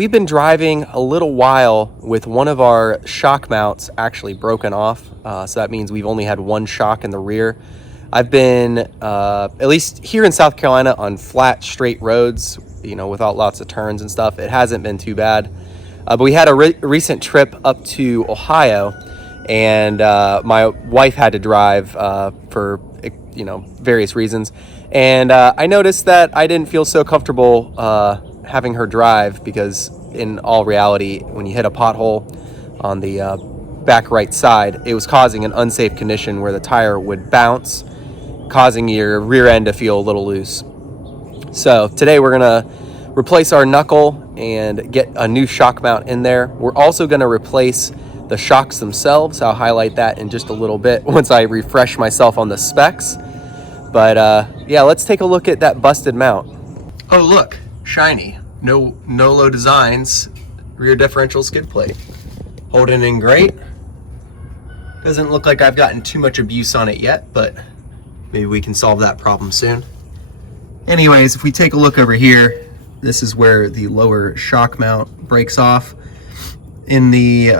We've been driving a little while with one of our shock mounts actually broken off. So that means we've only had one shock in the rear. I've been, at least here in South Carolina, on flat, straight roads, you know, without lots of turns and stuff. It hasn't been too bad. But we had a recent trip up to Ohio, and my wife had to drive for, you know, various reasons. And I noticed that I didn't feel so comfortable having her drive, because in all reality, when you hit a pothole on the back right side, it was causing an unsafe condition where the tire would bounce, causing your rear end to feel a little loose. So today we're gonna replace our knuckle and get a new shock mount in there. We're also gonna replace the shocks themselves. I'll highlight that in just a little bit once I refresh myself on the specs. But yeah, let's take a look at that busted mount. Oh look, shiny. Nolodesigns rear differential skid plate. Holding in great. Doesn't look like I've gotten too much abuse on it yet, but maybe we can solve that problem soon. Anyways, if we take a look over here, this is where the lower shock mount breaks off. In the,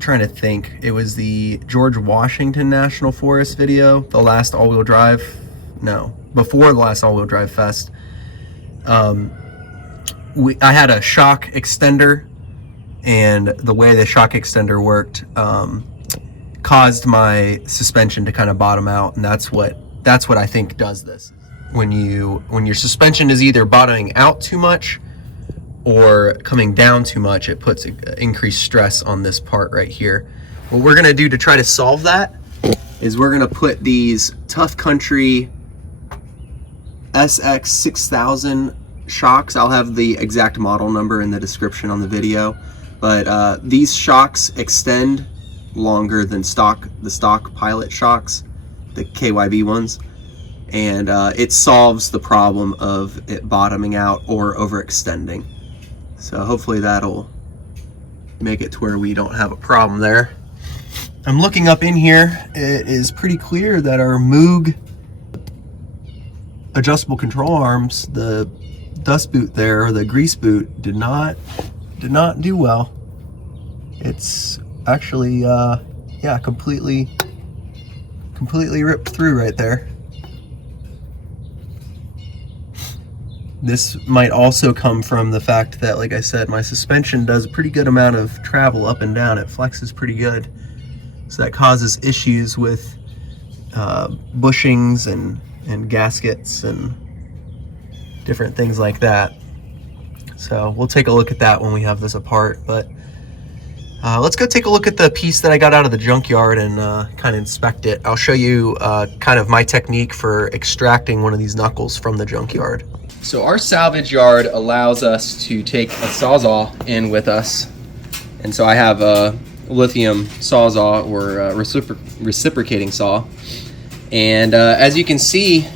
trying to think, it was the George Washington National Forest video, the last all-wheel drive, no, before the last all-wheel drive fest. I had a shock extender, and the way the shock extender worked caused my suspension to kind of bottom out, and that's what I think does this. When your suspension is either bottoming out too much or coming down too much, it puts increased stress on this part right here. What we're gonna do to try to solve that is we're gonna put these Tuff Country SX6000 shocks. I'll have the exact model number in the description on the video, but these shocks extend longer than the stock Pilot shocks, the KYB ones, and it solves the problem of it bottoming out or overextending. So hopefully that'll make it to where we don't have a problem there. I'm looking up in here. It is pretty clear that our Moog adjustable control arms, the dust boot there, or the grease boot, did not do well. It's actually yeah, completely ripped through right there. This might also come from the fact that, like I said, my suspension does a pretty good amount of travel up and down. It flexes pretty good, so that causes issues with bushings and gaskets and different things like that. So we'll take a look at that when we have this apart, but let's go take a look at the piece that I got out of the junkyard and kind of inspect it. I'll show you kind of my technique for extracting one of these knuckles from the junkyard. So our salvage yard allows us to take a Sawzall in with us, and so I have a lithium Sawzall, or a reciprocating saw, and as you can see,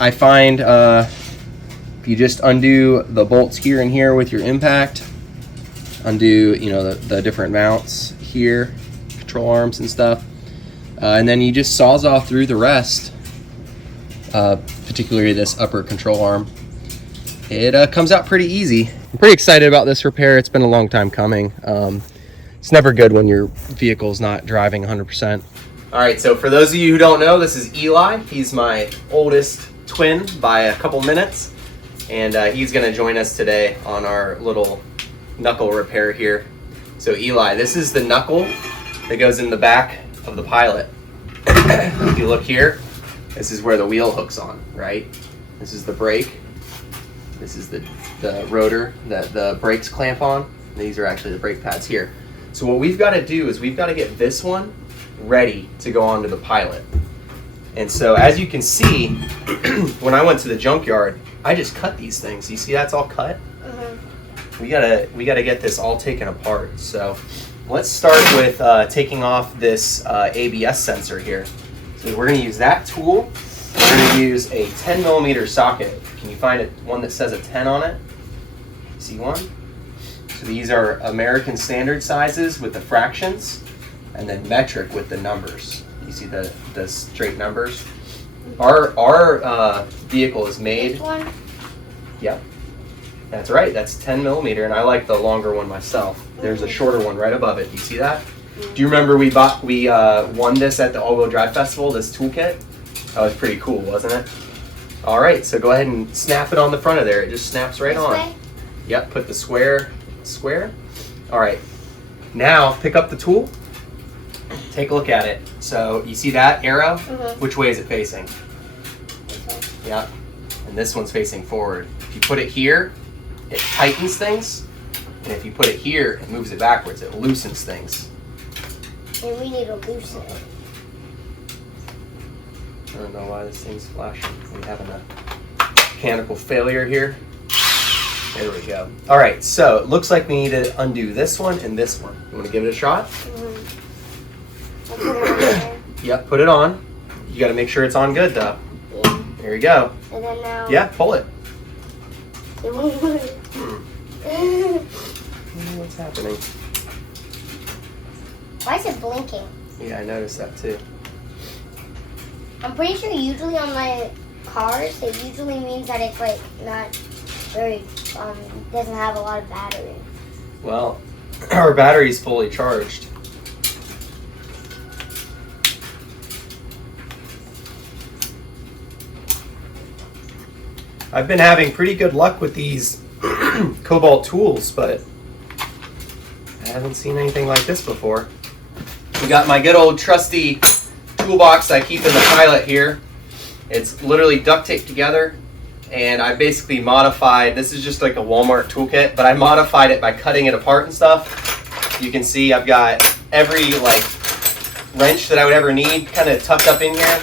I find if you just undo the bolts here and here with your impact, undo, you know, the different mounts here, control arms and stuff, and then you just Sawzall through the rest, particularly this upper control arm. It comes out pretty easy. I'm pretty excited about this repair. It's been a long time coming. It's never good when your vehicle's not driving 100%. All right, so for those of you who don't know, this is Eli. He's my oldest twin by a couple minutes, and he's gonna join us today on our little knuckle repair here. So Eli, this is the knuckle that goes in the back of the Pilot. If you look here, this is where the wheel hooks on, right? This is the brake. This is the rotor that the brakes clamp on. These are actually the brake pads here. So what we've got to do is we've got to get this one ready to go onto the Pilot. And so as you can see, when I went to the junkyard, I just cut these things. You see that's all cut? We gotta get this all taken apart. So let's start with taking off this ABS sensor here. So we're gonna use that tool. We're gonna use a 10mm socket. Can you find one that says a 10 on it? See one? So these are American standard sizes with the fractions, and then metric with the numbers. You see the straight numbers? Our vehicle is made. Yep. That's right, that's 10 millimeter, and I like the longer one myself. There's a shorter one right above it. Do you see that? Do you remember we won this at the All-Wheel Drive Festival, this toolkit? That was pretty cool, wasn't it? All right, so go ahead and snap it on the front of there. It just snaps right on. Way? Yep, put the square. All right, now pick up the tool. Take a look at it. So you see that arrow? Which way is it facing? Yep, and this one's facing forward. If you put it here, it tightens things, and if you put it here, it moves it backwards. It loosens things. And we need to loosen it. I don't know why this thing's flashing. We're having a mechanical failure here. There we go. All right, so it looks like we need to undo this one and this one. You want to give it a shot? I'll put it on there. Yep, put it on. You got to make sure it's on good, though. Yeah. There you go. And then now. Yeah, pull it. It won't work. What's happening? Why is it blinking? Yeah, I noticed that too. I'm pretty sure usually on my cars, it usually means that it's like not very, doesn't have a lot of battery. Well, our battery's fully charged. I've been having pretty good luck with these Cobalt tools, but I haven't seen anything like this before. We got my good old trusty toolbox I keep in the Pilot here. It's literally duct taped together, and I basically modified, this is just like a Walmart toolkit, but I modified it by cutting it apart and stuff. You can see I've got every like wrench that I would ever need kind of tucked up in here.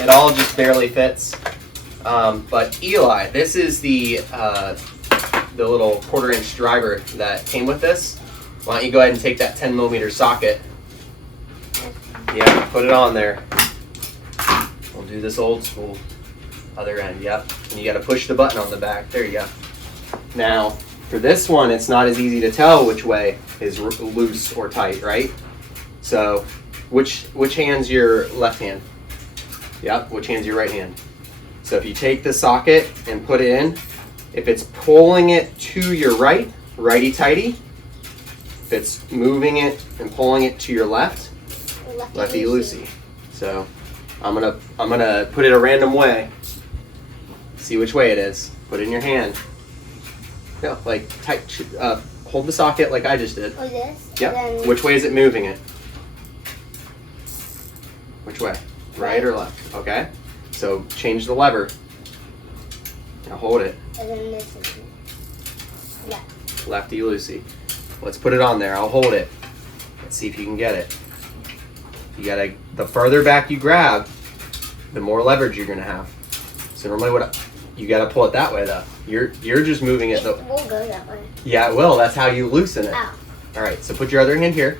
It all just barely fits. But Eli, this is the little 1/4 inch driver that came with this. Why don't you go ahead and take that 10 millimeter socket. Yeah, put it on there. We'll do this old school. Other end, yep. And you got to push the button on the back. There you go. Now, for this one, it's not as easy to tell which way is loose or tight, right? So, which hand's your left hand? Yep, which hand's your right hand? So if you take the socket and put it in, if it's pulling it to your right, righty-tighty. If it's moving it and pulling it to your left, lefty-loosey. So I'm gonna put it a random way. See which way it is. Put it in your hand. No, like tight. Hold the socket like I just did. Like this? Yep. Then Which way is it moving it? Which way? Right or left? Okay. So change the lever. Now hold it. And then this is left. Lefty-loosey. Let's put it on there. I'll hold it. Let's see if you can get it. The further back you grab, the more leverage you're gonna have. So normally you gotta pull it that way though. You're just moving it. It will go that way. Yeah, it will. That's how you loosen it. Ow. All right. So put your other hand here,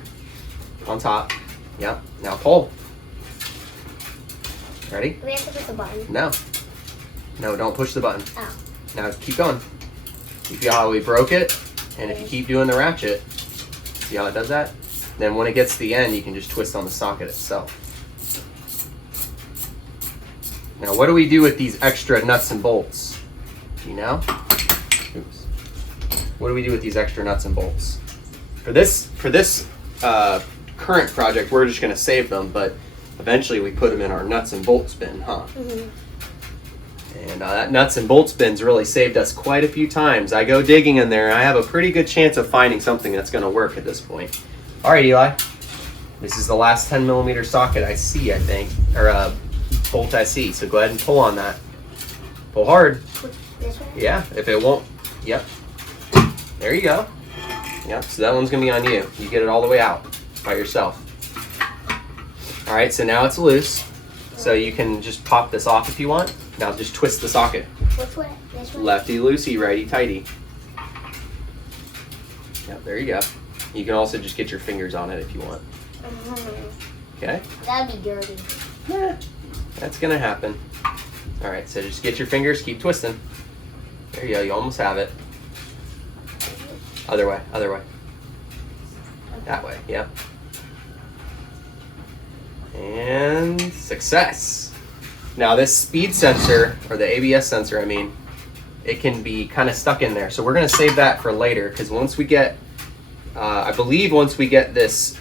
on top. Yep. Now pull. Ready? Do we have to push the button? No. No, don't push the button. Ow. Now keep going. You feel how we broke it? And if you keep doing the ratchet, see how it does that? Then when it gets to the end, you can just twist on the socket itself. Now what do we do with these extra nuts and bolts? Do you know? Oops. What do we do with these extra nuts and bolts? For this current project, we're just gonna save them, but eventually we put them in our nuts and bolts bin, huh? Mm-hmm. And that nuts and bolts bin's really saved us quite a few times. I go digging in there, and I have a pretty good chance of finding something that's going to work at this point. All right, Eli. This is the last 10 millimeter socket I see, I think, or bolt I see. So go ahead and pull on that. Pull hard. This way? Yeah, if it won't, yep. There you go. Yep, so that one's going to be on you. You get it all the way out by yourself. All right, so now it's loose. So you can just pop this off if you want. Now just twist the socket. Which way? This way? Lefty-loosey, righty-tighty. Yep, there you go. You can also just get your fingers on it if you want. Okay? That'd be dirty. That's gonna happen. All right, so just get your fingers, keep twisting. There you go, you almost have it. Other way, other way. That way, yep. And success. Now this speed sensor, or the ABS sensor, I mean, it can be kind of stuck in there. So we're gonna save that for later, because once we get, I believe once we get this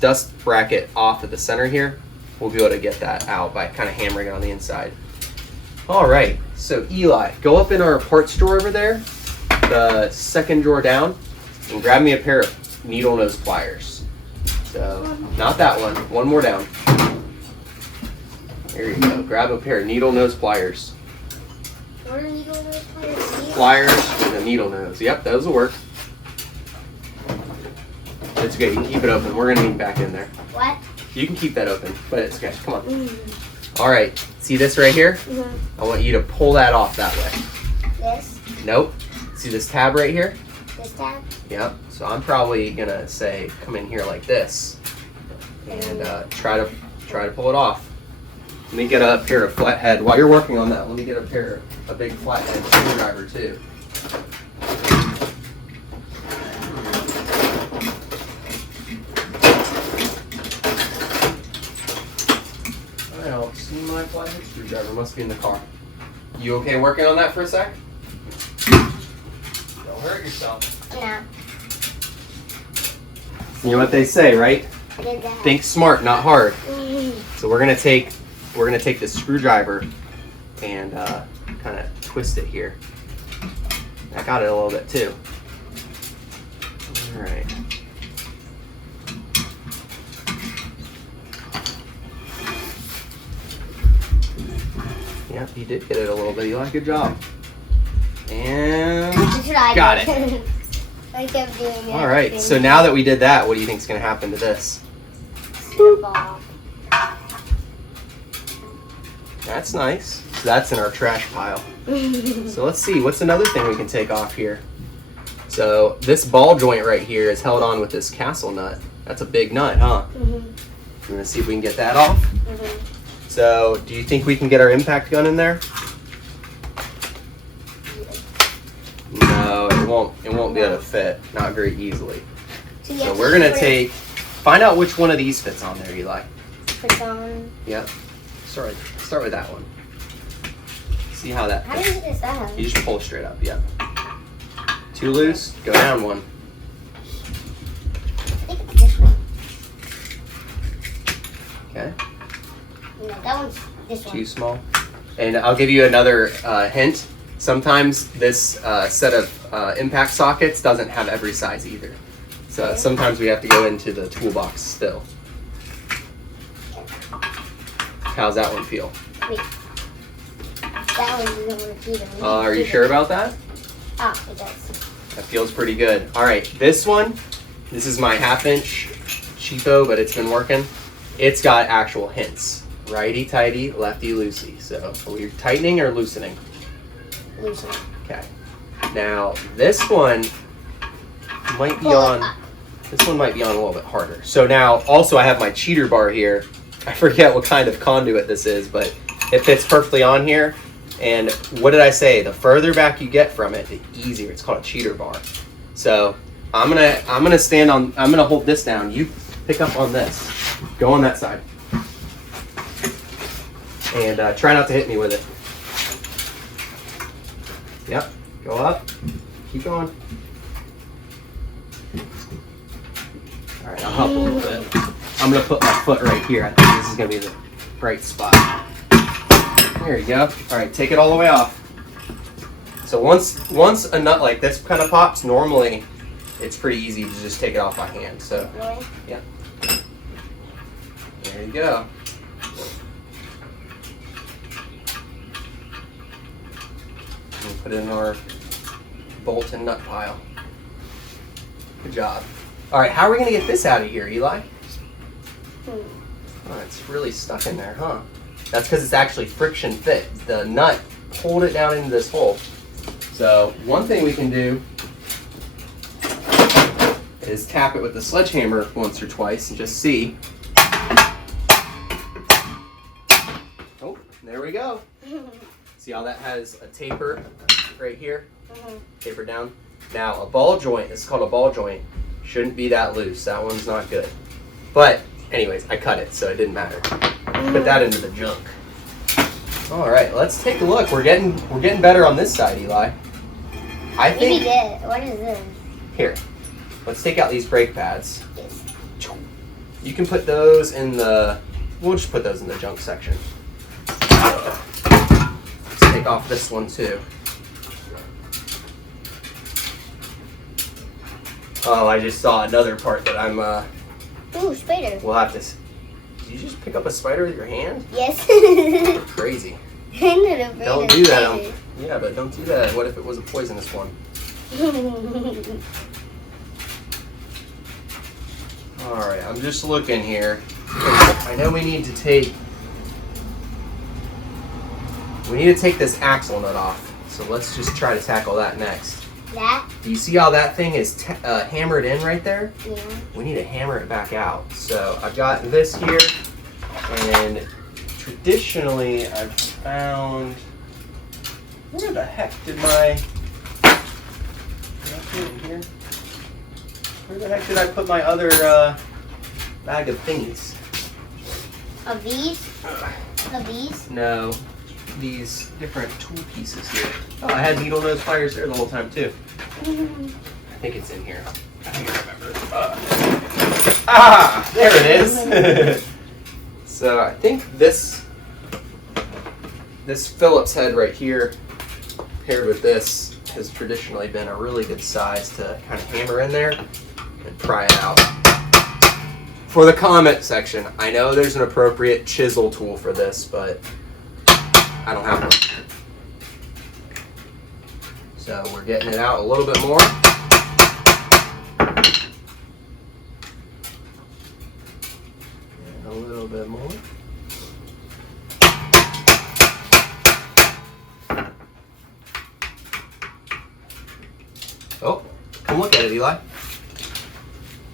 dust bracket off of the center here, we'll be able to get that out by kind of hammering it on the inside. All right, so Eli, go up in our parts drawer over there, the second drawer down, and grab me a pair of needle nose pliers. So, not that one more down. There you go, grab a pair of needle nose pliers. What are needle nose pliers? Pliers with a needle nose. Yep, those will work. It's okay, you can keep it open. We're gonna need back in there. What? You can keep that open, but it's okay, come on. All right, see this right here? I want you to pull that off that way. This? Nope. See this tab right here? This tab? Yep. So I'm probably gonna say come in here like this, and try to pull it off. Let me get a pair of flathead. While you're working on that, let me get a big flathead screwdriver too. I don't see my flathead screwdriver. Must be in the car. You okay working on that for a sec? Don't hurt yourself. Yeah. You know what they say, right? Think smart, not hard. So we're gonna take this screwdriver and kind of twist it here. I got it a little bit too. All right. Yep, you did get it a little bit. You like good job. And got it. I kept doing it. All right. So now that we did that, what do you think is going to happen to this? Snowball. That's nice. So that's in our trash pile. So let's see. What's another thing we can take off here? So this ball joint right here is held on with this castle nut. That's a big nut, huh? We're gonna see if we can get that off. So, do you think we can get our impact gun in there? No, it won't be able to fit. Not very easily. So we're gonna find out which one of these fits on there, Eli. Fits on. Yep. Start with that one. See how that How fits. does that? You just pull straight up, yep. Too loose, go down one. I think it's this one. Okay. No, that one's this one. Too small. And I'll give you another hint. Sometimes this set of impact sockets doesn't have every size either. So sometimes we have to go into the toolbox still. How's that one feel? Wait. That one doesn't want to keep it. Are you sure about that? Ah, it does. That feels pretty good. All right, this is my 1/2 inch cheapo, but it's been working. It's got actual hints. Righty tighty, lefty loosey. So are we tightening or loosening? Loosening. Okay. Now this one might be on. This one might be on a little bit harder. So now also I have my cheater bar here. I forget what kind of conduit this is, but it fits perfectly on here. And what did I say? The further back you get from it, the easier. It's called a cheater bar. So I'm gonna stand on. I'm gonna hold this down. You pick up on this. Go on that side. And try not to hit me with it. Yep. Go up. Keep going. All right. I'll help a little bit. I'm gonna put my foot right here. I think this is gonna be the right spot. There you go. All right, take it all the way off. So once a nut like this kind of pops, normally it's pretty easy to just take it off by hand. So Really? yeah. There you go. We'll put it in our bolt and nut pile. Good job. All right, how are we gonna get this out of here, Eli? Oh, it's really stuck in there, huh? That's because it's actually friction fit. The nut pulled it down into this hole. So one thing we can do is tap it with the sledgehammer once or twice and just see. Oh, there we go. See how that has a taper right here? Taper down. Now a ball joint, this is called a ball joint, shouldn't be that loose. That one's not good. But anyways, I cut it, so it didn't matter. Put that into the junk. All right, let's take a look. We're getting better on this side, Eli. I think. Maybe it. What is this? Here, let's take out these brake pads. Yes. You can put those in the. We'll just put those in the junk section. Let's take off this one too. Oh, I just saw another part that I'm. Ooh, spider. We'll have to. Did you just pick up a spider with your hand? Yes. You're crazy. Don't do that. Spider. Yeah, but don't do that. What if it was a poisonous one? All right, I'm just looking here. I know we need to take this axle nut off. So let's just try to tackle that next. That? Do you see how that thing is hammered in right there? Yeah. We need to hammer it back out. So I've got this here, and traditionally I've found. Where the heck did my? Did I put it in here? Where the heck did I put my other bag of thingies? Of these? Of these? No, these different tool pieces here. Oh, I had needle nose pliers there the whole time too. I think it's in here. I can't remember. There it is. So I think this Phillips head right here, paired with this, has traditionally been a really good size to kind of hammer in there and pry it out. For the comment section, I know there's an appropriate chisel tool for this, but I don't have one. So we're getting it out a little bit more. And a little bit more. Oh, come look at it, Eli.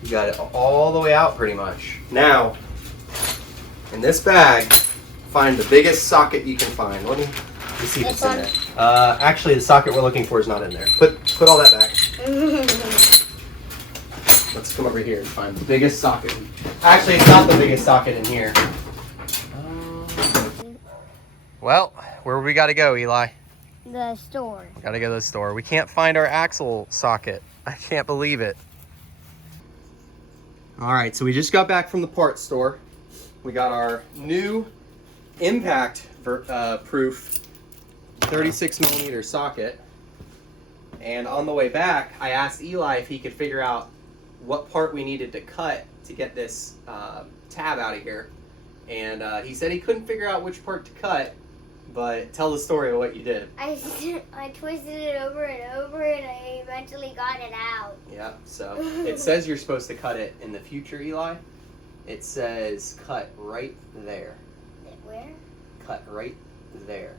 You got it all the way out pretty much. Now, in this bag, find the biggest socket you can find. Let me see if it's in there. Actually, the socket we're looking for is not in there. Put all that back. Let's come over here and find the biggest socket. Actually, it's not the biggest socket in here. Well, where we got to go, Eli? The store. We got to go to the store. We can't find our axle socket. I can't believe it. All right, so we just got back from the parts store. We got our new impact proof 36 millimeter socket. And on the way back, I asked Eli if he could figure out what part we needed to cut to get this tab out of here. And he said he couldn't figure out which part to cut, but tell the story of what you did. I twisted it over and over, and I eventually got it out. Yeah, so it says you're supposed to cut it in the future, Eli. It says cut right there. Where? Cut right there.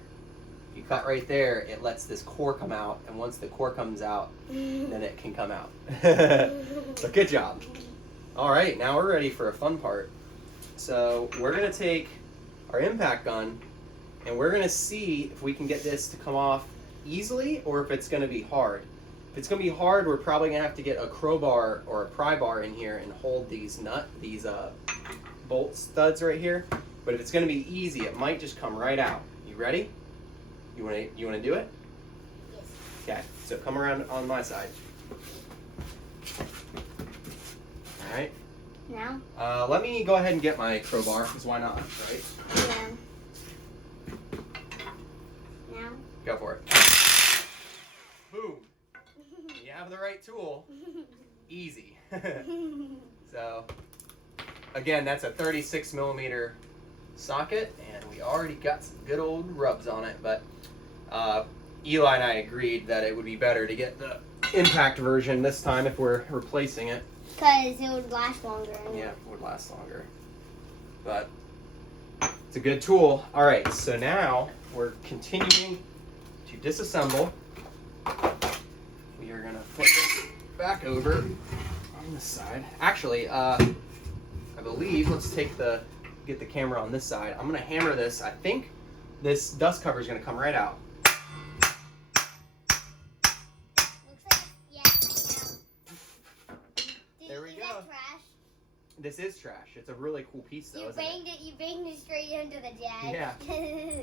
If you cut right there, it lets this core come out, and once the core comes out, then it can come out. So good job. All right, now we're ready for a fun part. So we're gonna take our impact gun, and we're gonna see if we can get this to come off easily or if it's gonna be hard. If it's gonna be hard, we're probably gonna have to get a crowbar or a pry bar in here and hold these bolt studs right here. But if it's gonna be easy, it might just come right out. You ready? You wanna do it? Yes. Okay, so come around on my side. All right. Now? Let me go ahead and get my crowbar, because why not, right? Yeah. Now? Go for it. Boom. You have the right tool. Easy. So, again, that's a 36 millimeter socket, and we already got some good old rubs on it, but Eli and I agreed that it would be better to get the impact version this time if we're replacing it. Because it would last longer. Yeah, it would last longer. But it's a good tool. All right, so now we're continuing to disassemble. We are going to flip this back over on this side. Actually, I believe, let's get the camera on this side. I'm going to hammer this. I think this dust cover is going to come right out. There we go. This is trash. It's a really cool piece though, isn't it? You banged it straight into the jack. Yeah.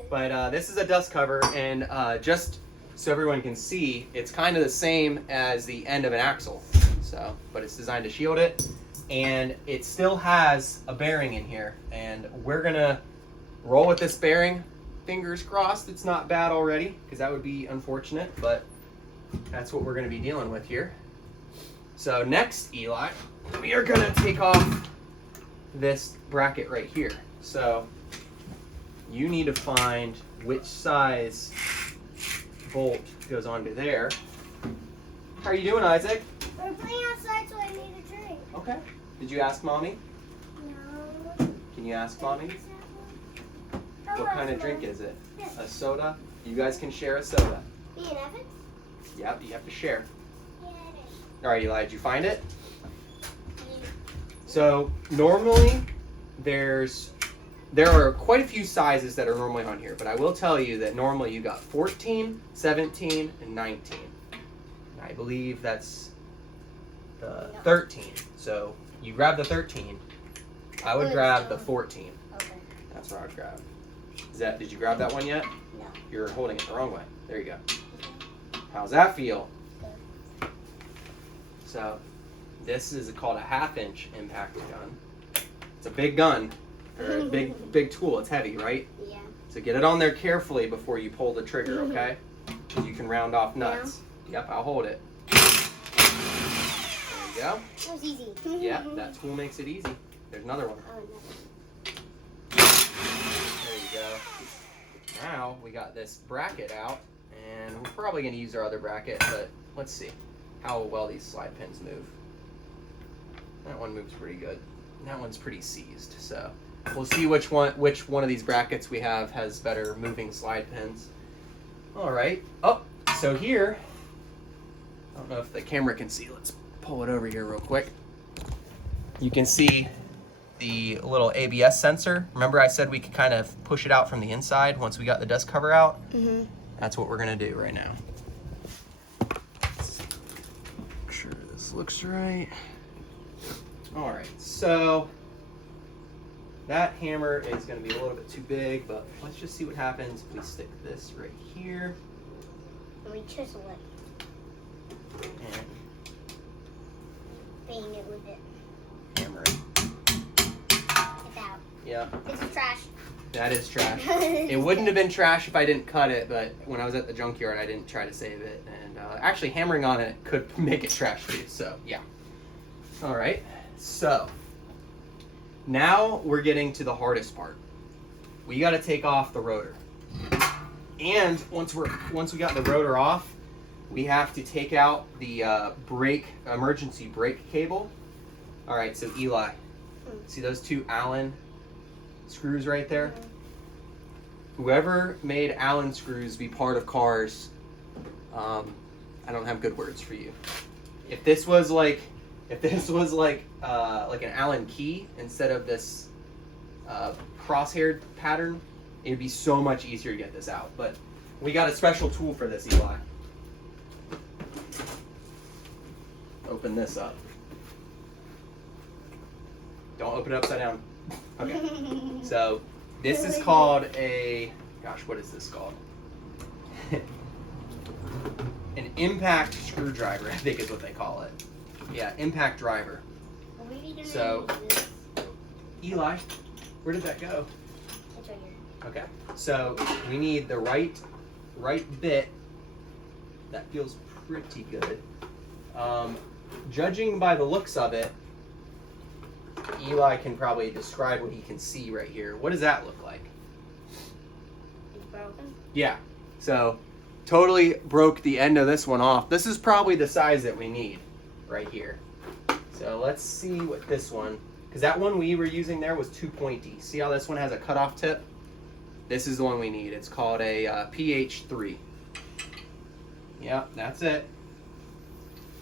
But this is a dust cover, and just so everyone can see, it's kind of the same as the end of an axle. So, but it's designed to shield it, and it still has a bearing in here, and we're gonna roll with this bearing. Fingers crossed it's not bad already, because that would be unfortunate, but that's what we're gonna be dealing with here. So next, Eli, we are gonna take off this bracket right here. So you need to find which size bolt goes onto there. How are you doing, Isaac? We're playing outside, so I need a drink. Okay. Did you ask Mommy? No. Can you ask Mommy? What kind of drink is it? A soda? You guys can share a soda. Me and Evan? Yep, you have to share. Yeah. All right, Eli, did you find it? So normally there are quite a few sizes that are normally on here, but I will tell you that normally you got 14, 17, and 19. And I believe that's the 13. So you grab the 13. I would grab the 14. Okay. That's what I would grab. Did you grab that one yet? No. You're holding it the wrong way. There you go. How's that feel? So this is called a 1/2-inch impact gun. It's a big gun, or a big tool. It's heavy, right? Yeah. So get it on there carefully before you pull the trigger, okay? So you can round off nuts. Yep, I'll hold it. There you go. That was easy. Yeah, that tool makes it easy. There's another one. Oh, no. There you go. Now we got this bracket out, and we're probably going to use our other bracket, but let's see how well these slide pins move. That one moves pretty good. That one's pretty seized, so we'll see which one of these brackets we have has better moving slide pins. All right. Oh, so here, I don't know if the camera can see. Let's pull it over here real quick. You can see the little ABS sensor. Remember I said we could kind of push it out from the inside once we got the dust cover out? Mm-hmm. That's what we're gonna do right now. Make sure this looks right. All right, so that hammer is gonna be a little bit too big, but let's just see what happens if we stick this right here. And we chisel it. And Bang it with it. hammer it. It's out. Yeah. This is trash. That is trash. It wouldn't have been trash if I didn't cut it, but when I was at the junkyard, I didn't try to save it. And actually, hammering on it could make it trash too, so yeah. All right, so now we're getting to the hardest part. We got to take off the rotor. And once we got the rotor off, we have to take out the emergency brake cable. All right, so Eli, see those two Allen screws right there? Whoever made Allen screws be part of cars, I don't have good words for you. If this was like an Allen key instead of this crosshair pattern, it would be so much easier to get this out. But we got a special tool for this, Eli. Open this up. Don't open it upside down. Okay. So this is called a, gosh, what is this called? An impact screwdriver, I think is what they call it. Yeah, impact driver. So, Eli, where did that go? It's right here. Okay. So we need the right bit. That feels pretty good. Judging by the looks of it, Eli can probably describe what he can see right here. What does that look like? It's broken. Yeah. So totally broke the end of this one off. This is probably the size that we need right here. So let's see what this one, because that one we were using there was too pointy. See how this one has a cutoff tip? This is the one we need. It's called a PH3. Yep, that's it.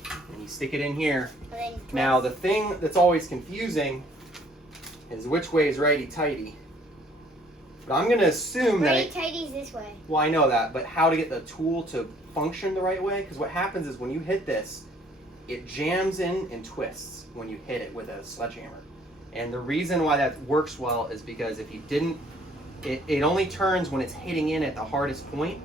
And you stick it in here. Now the thing that's always confusing is which way is righty-tighty. But I'm going to assume that righty-tighty's this way. Well, I know that, but how to get the tool to function the right way? Because what happens is when you hit this, it jams in and twists when you hit it with a sledgehammer. And the reason why that works well is because if you didn't, it only turns when it's hitting in at the hardest point,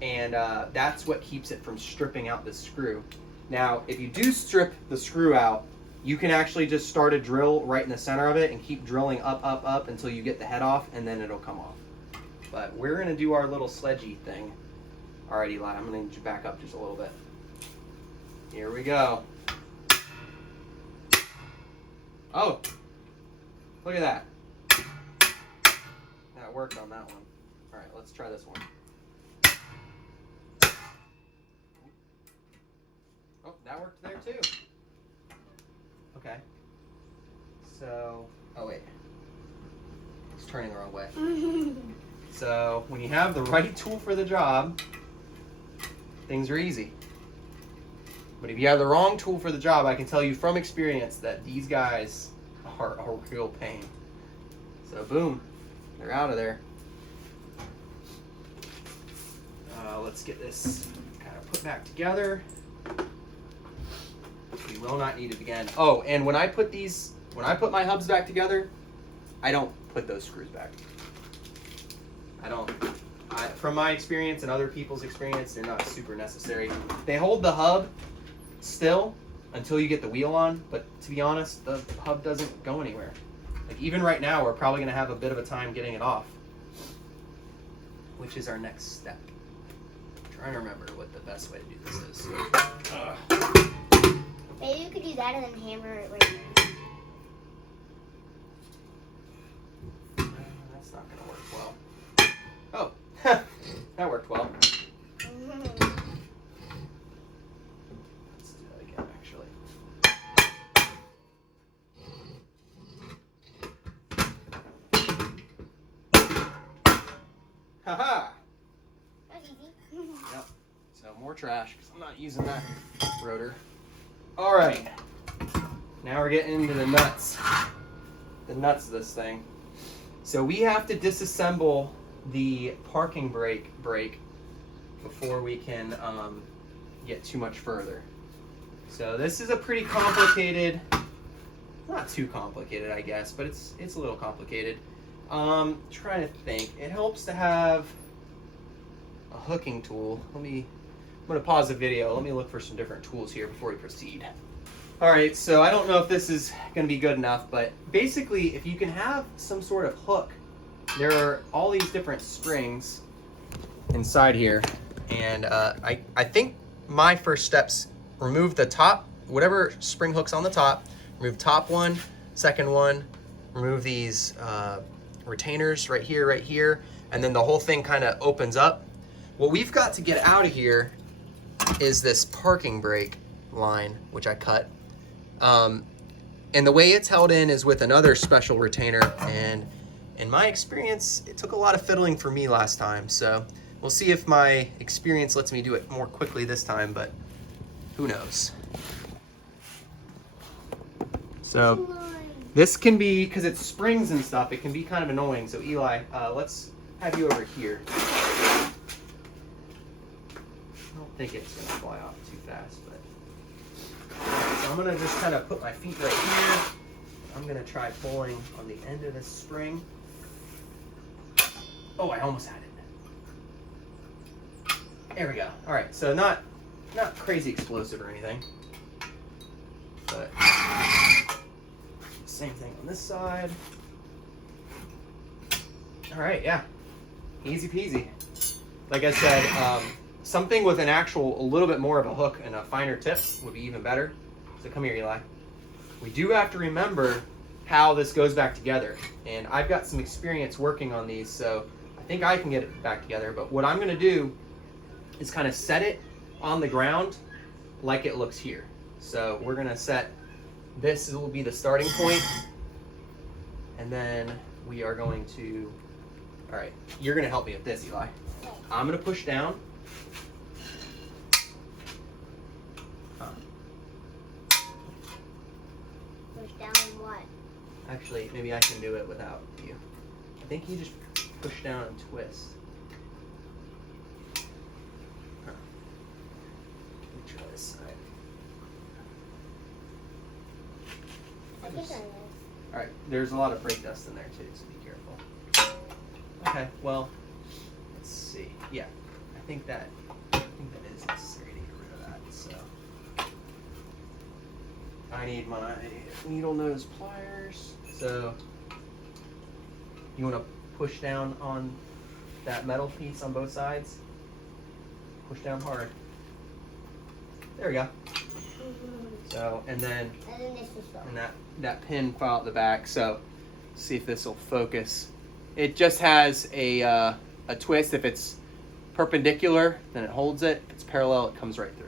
and that's what keeps it from stripping out the screw. Now, if you do strip the screw out, you can actually just start a drill right in the center of it and keep drilling up until you get the head off, and then it'll come off. But we're gonna do our little sledgy thing. All right, Eli, I'm gonna need you back up just a little bit. Here we go. Oh, look at that. That worked on that one. All right, let's try this one. Oh, that worked there too. Okay. So, oh wait. It's turning the wrong way. So, when you have the right tool for the job, things are easy. But if you have the wrong tool for the job, I can tell you from experience that these guys are a real pain. So boom, they're out of there. Let's get this kind of put back together. We will not need it again. Oh, and when I put my hubs back together, I don't put those screws back. From my experience and other people's experience, they're not super necessary. They hold the hub still until you get the wheel on, but to be honest, the hub doesn't go anywhere. Like even right now, we're probably gonna have a bit of a time getting it off, which is our next step. I'm trying to remember what the best way to do this is. Maybe you could do that and then hammer it right there. That's not gonna work well. Oh, that worked well. Let's do that again, actually. Haha! That's easy. Yep. So more trash because I'm not using that rotor. All right. Now we're getting into the nuts. The nuts of this thing. So we have to disassemble the parking brake before we can get too much further. So this is a pretty complicated, not too complicated I guess, but it's a little complicated. Trying to think. It helps to have a hooking tool. I'm gonna pause the video. Let me look for some different tools here before we proceed. All right, so I don't know if this is gonna be good enough, but basically if you can have some sort of hook, there are all these different springs inside here, and I think my first steps, remove the top, whatever spring hook's on the top, remove top one, second one, remove these retainers right here, and then the whole thing kind of opens up. What we've got to get out of here is this parking brake line, which I cut. And the way it's held in is with another special retainer, and in my experience, it took a lot of fiddling for me last time, so we'll see if my experience lets me do it more quickly this time, but who knows. So this can be, because it's springs and stuff, it can be kind of annoying. So Eli, let's have you over here. I don't think it's going to fly off too fast, but... So I'm going to just kind of put my feet right here. I'm going to try pulling on the end of this spring. Oh, I almost had it. There we go. All right, so not crazy explosive or anything, but same thing on this side. All right, yeah, easy peasy. Like I said, something with a little bit more of a hook and a finer tip would be even better. So come here, Eli. We do have to remember how this goes back together, and I've got some experience working on these, so I think I can get it back together. But what I'm going to do is kind of set it on the ground like it looks here. So we're going to set, this will be the starting point, and then we are going to, all right, you're going to help me with this, Eli. I'm going to push down. Push down what? Actually, maybe I can do it without you. I think you just push down and twist. Let me try this side. I can try this. All right, there's a lot of brake dust in there too, so be careful. Okay, well, let's see. Yeah, I think that is necessary to get rid of that. So I need my needle nose pliers. So you want to push down on that metal piece on both sides. Push down hard. There we go. So, and then that pin fell out the back. So, see if this will focus. It just has a twist. If it's perpendicular, then it holds it. If it's parallel, it comes right through.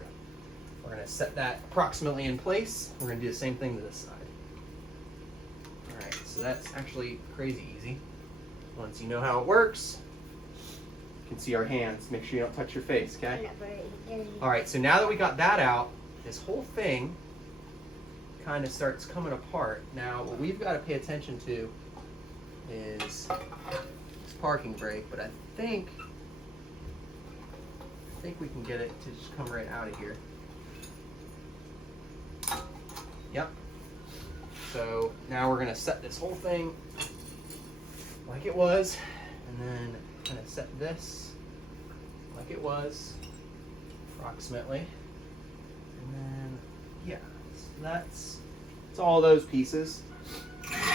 We're going to set that approximately in place. We're going to do the same thing to this side. All right, so that's actually crazy easy. Once you know how it works, you can see our hands. Make sure you don't touch your face, okay? All right, so now that we got that out, this whole thing kind of starts coming apart. Now, what we've got to pay attention to is this parking brake, but I think we can get it to just come right out of here. Yep. So now we're going to set this whole thing like it was, and then kind of set this like it was, approximately. And then, yeah, so that's all those pieces.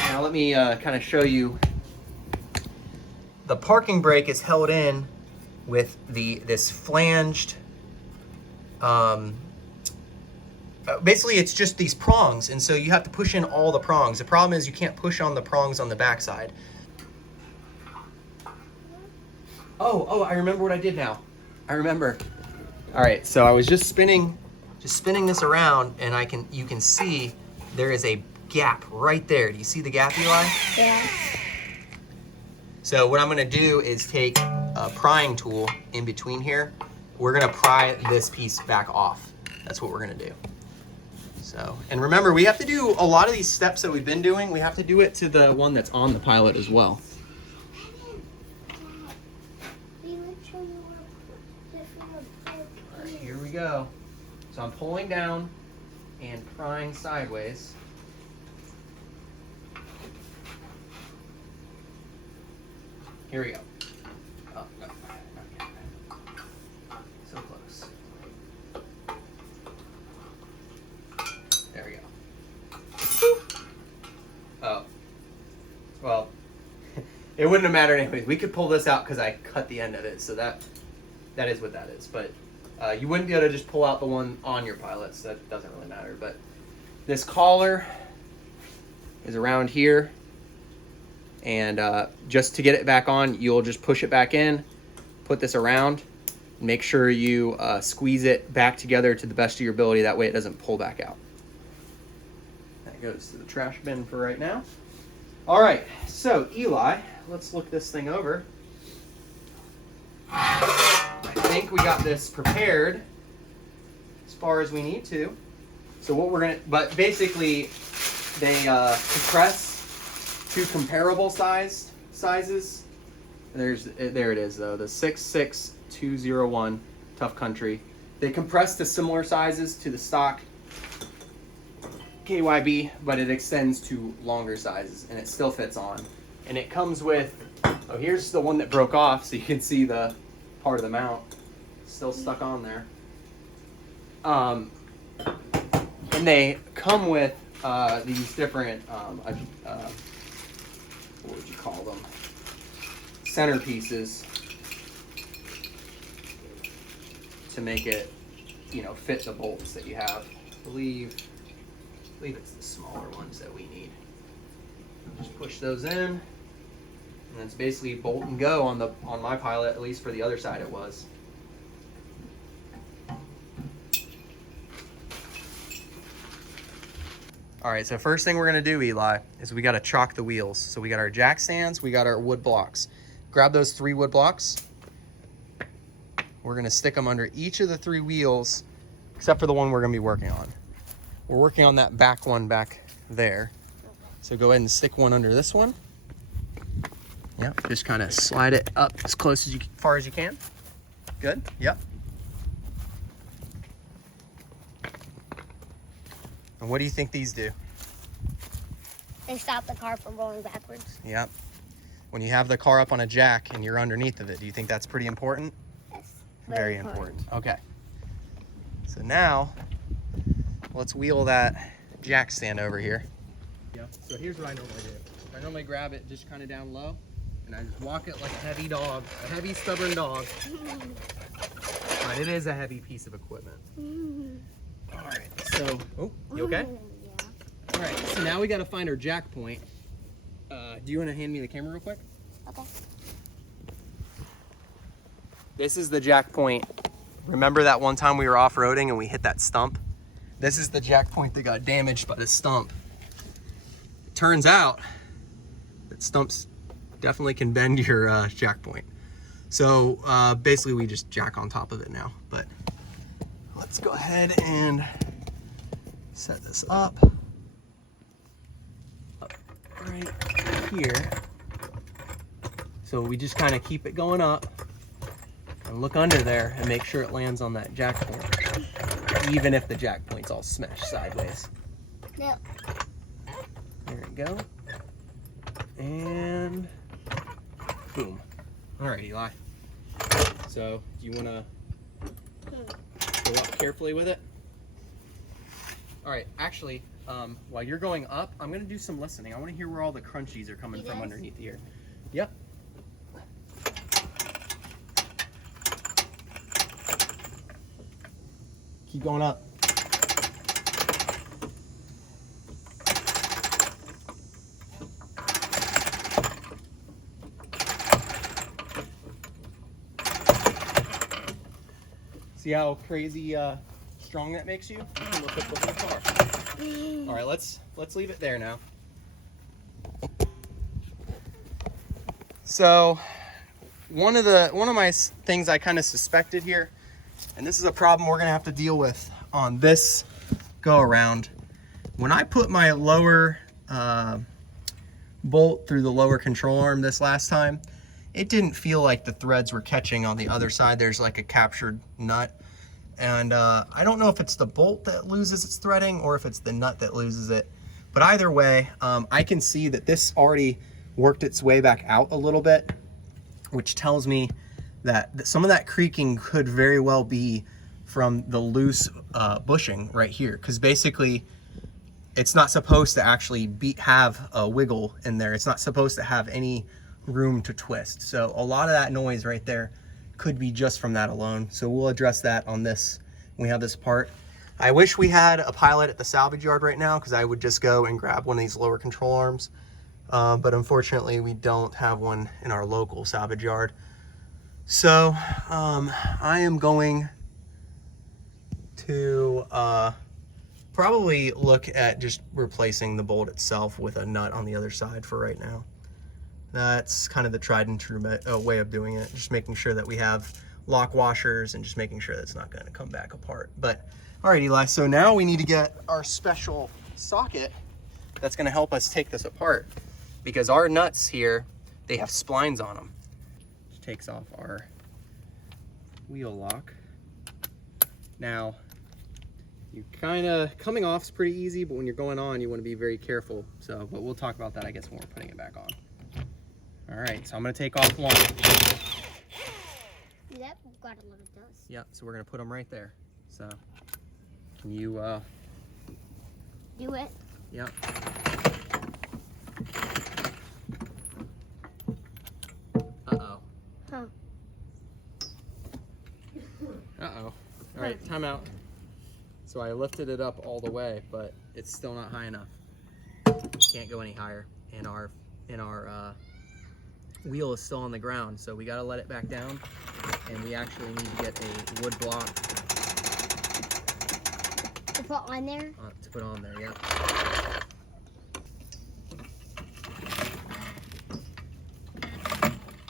Now let me kind of show you. The parking brake is held in with this flanged, basically it's just these prongs, and so you have to push in all the prongs. The problem is you can't push on the prongs on the backside. Oh, I remember what I did now. I remember. All right, so I was just spinning this around, and you can see there is a gap right there. Do you see the gap, Eli? Yeah. So what I'm gonna do is take a prying tool in between here. We're gonna pry this piece back off. That's what we're gonna do. So, and remember, we have to do a lot of these steps that we've been doing. We have to do it to the one that's on the pilot as well. Here we go. So I'm pulling down and prying sideways. Here we go. Oh, no. So close. There we go. Oh. Well, it wouldn't have mattered anyways. We could pull this out because I cut the end of it, so that is what that is. But you wouldn't be able to just pull out the one on your pilot, so that doesn't really matter. But this collar is around here. And just to get it back on, you'll just push it back in, put this around, make sure you squeeze it back together to the best of your ability. That way it doesn't pull back out. That goes to the trash bin for right now. All right, so Eli, let's look this thing over. I think we got this prepared as far as we need to. So what we're gonna, but basically they compress two comparable sizes. There it is though, the 66201 Tuff Country. They compress to similar sizes to the stock KYB, but it extends to longer sizes and it still fits on. And it comes with, oh, here's the one that broke off, so you can see the part of the mount still stuck on there. And they come with these different what would you call them? Centerpieces to make it, fit the bolts that you have. I believe it's the smaller ones that we need. Just push those in, and it's basically bolt and go on my pilot. At least for the other side, it was. All right, so first thing we're gonna do, Eli, is we gotta chock the wheels. So we got our jack stands, we got our wood blocks. Grab those 3 wood blocks. We're gonna stick them under each of the 3 wheels, except for the one we're gonna be working on. We're working on that back one back there. So go ahead and stick one under this one. Yep, just kind of slide it up as far as you can. Good, yep. And what do you think these do? They stop the car from going backwards. Yep. When you have the car up on a jack and you're underneath of it, do you think that's pretty important? Yes. Very important. Okay. So now, let's wheel that jack stand over here. Yeah. So here's what I normally do. I normally grab it just kind of down low, and I just walk it like a heavy dog, a heavy stubborn dog. But it is a heavy piece of equipment. All right. So, oh, you okay? Yeah. All right. So now we got to find our jack point. Do you want to hand me the camera real quick? Okay. This is the jack point. Remember that one time we were off-roading and we hit that stump? This is the jack point that got damaged by the stump. It turns out that stumps definitely can bend your jack point. So basically we just jack on top of it now. But let's go ahead and set this up right here. So we just kind of keep it going up and look under there and make sure it lands on that jack point, even if the jack point's all smashed sideways. Yep. There we go. And boom. All right, Eli. So do you want to go up carefully with it? All right, actually, while you're going up, I'm going to do some listening. I want to hear where all the crunchies are coming from underneath here. Yep. Keep going up. See how crazy strong that makes you? You can lift up the whole car. All right, let's leave it there now. So one of my things I kind of suspected here, and this is a problem we're gonna have to deal with on this go around. When I put my lower bolt through the lower control arm this last time, it didn't feel like the threads were catching on the other side. There's like a captured nut. And I don't know if it's the bolt that loses its threading or if it's the nut that loses it. But either way, I can see that this already worked its way back out a little bit, which tells me that some of that creaking could very well be from the loose bushing right here. Because basically, it's not supposed to actually have a wiggle in there. It's not supposed to have any room to twist. So a lot of that noise right there could be just from that alone. So we'll address that on this when we have this part. I wish we had a pilot at the salvage yard right now, because I would just go and grab one of these lower control arms. But unfortunately we don't have one in our local salvage yard. So I am going to probably look at just replacing the bolt itself with a nut on the other side for right now. That's kind of the tried and true way of doing it. Just making sure that we have lock washers and just making sure that's not going to come back apart. But all right, Eli, so now we need to get our special socket that's going to help us take this apart, because our nuts here, they have splines on them. Which takes off our wheel lock. Now, you kind of, coming off is pretty easy, but when you're going on, you want to be very careful. So, but we'll talk about that, I guess, when we're putting it back on. All right, so I'm gonna take off one. Yep, got a little dust. Yep, so we're gonna put them right there. So, can you, do it? Yep. Uh-oh. Huh. Uh-oh. All right, time out. So I lifted it up all the way, but it's still not high enough. Can't go any higher, and our wheel is still on the ground, so we got to let it back down, and we actually need to get a wood block to put on there. To put on there, yeah.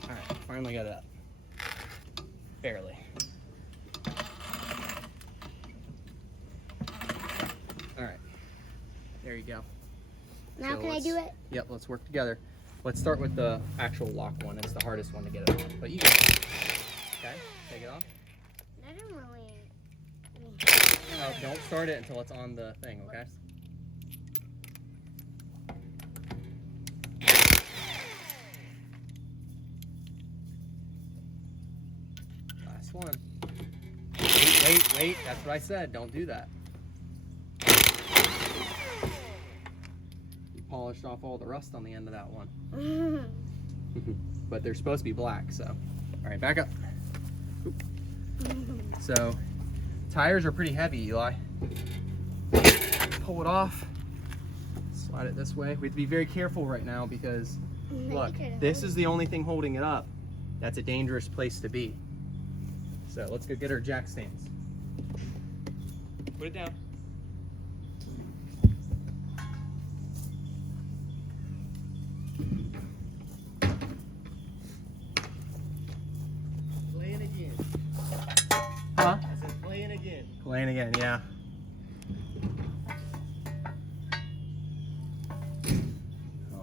All right, finally got it up. Barely. All right, there you go. Now So can I do it? Yep, let's work together. Let's start with the actual lock one. It's the hardest one to get it on, but you can. Okay, take it off. I don't really. No, don't start it until it's on the thing, okay? last one. Wait. That's what I said. Don't do that. You polished off all the rust on the end of that one. But they're supposed to be black, so. All right, back up. Oop. So, tires are pretty heavy, Eli. Pull it off. Slide it this way. We have to be very careful right now because, look, this is the only thing holding it up. That's a dangerous place to be. So let's go get our jack stands. Put it down. Playing again. Huh? I said playing again. Playing again, yeah.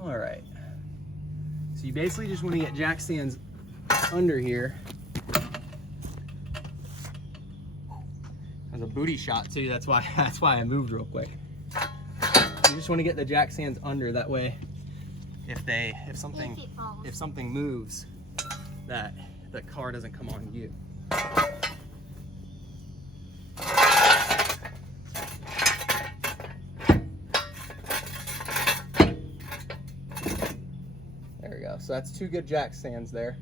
All right. So you basically just want to get jack stands under here. As a booty shot too. That's why I moved real quick. You just want to get the jack stands under, that way if something moves, that the car doesn't come on you. There we go. So that's 2 good jack stands there.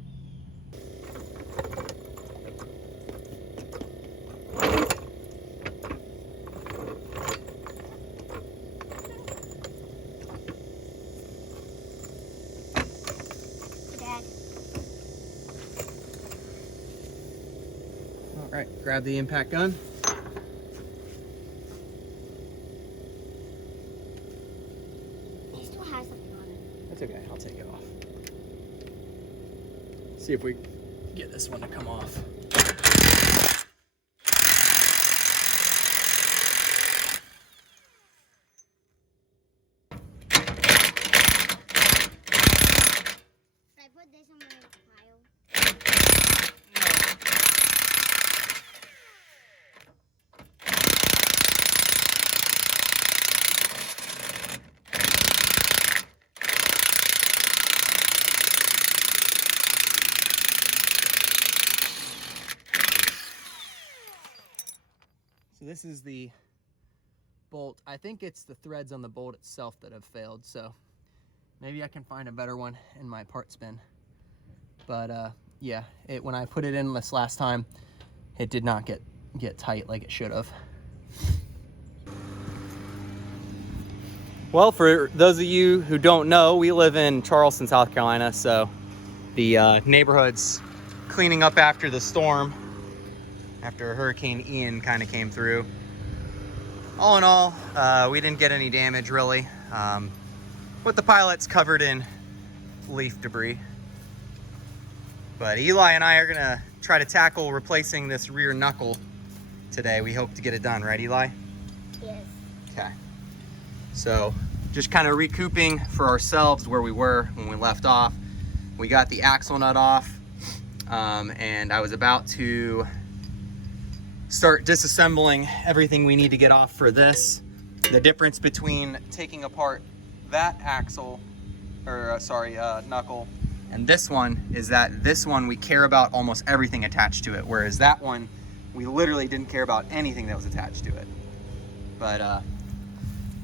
All right, grab the impact gun. It still has something on it. That's okay, I'll take it off. See if we get this one to come off. Should I put this on my pile? So this is the bolt. I think it's the threads on the bolt itself that have failed, so maybe I can find a better one in my parts bin. But yeah, when I put it in this last time, it did not get tight like it should have. Well, for those of you who don't know, we live in Charleston, South Carolina, so the neighborhood's cleaning up after the storm, after Hurricane Ian kind of came through. All in all, we didn't get any damage really, but the pilot's covered in leaf debris. But Eli and I are gonna try to tackle replacing this rear knuckle today. We hope to get it done, right, Eli? Yes. Okay. So just kind of recouping for ourselves where we were when we left off. We got the axle nut off, and I was about to start disassembling everything we need to get off for this. The difference between taking apart that axle, or knuckle, and this one is that this one we care about almost everything attached to it, whereas that one we literally didn't care about anything that was attached to it. But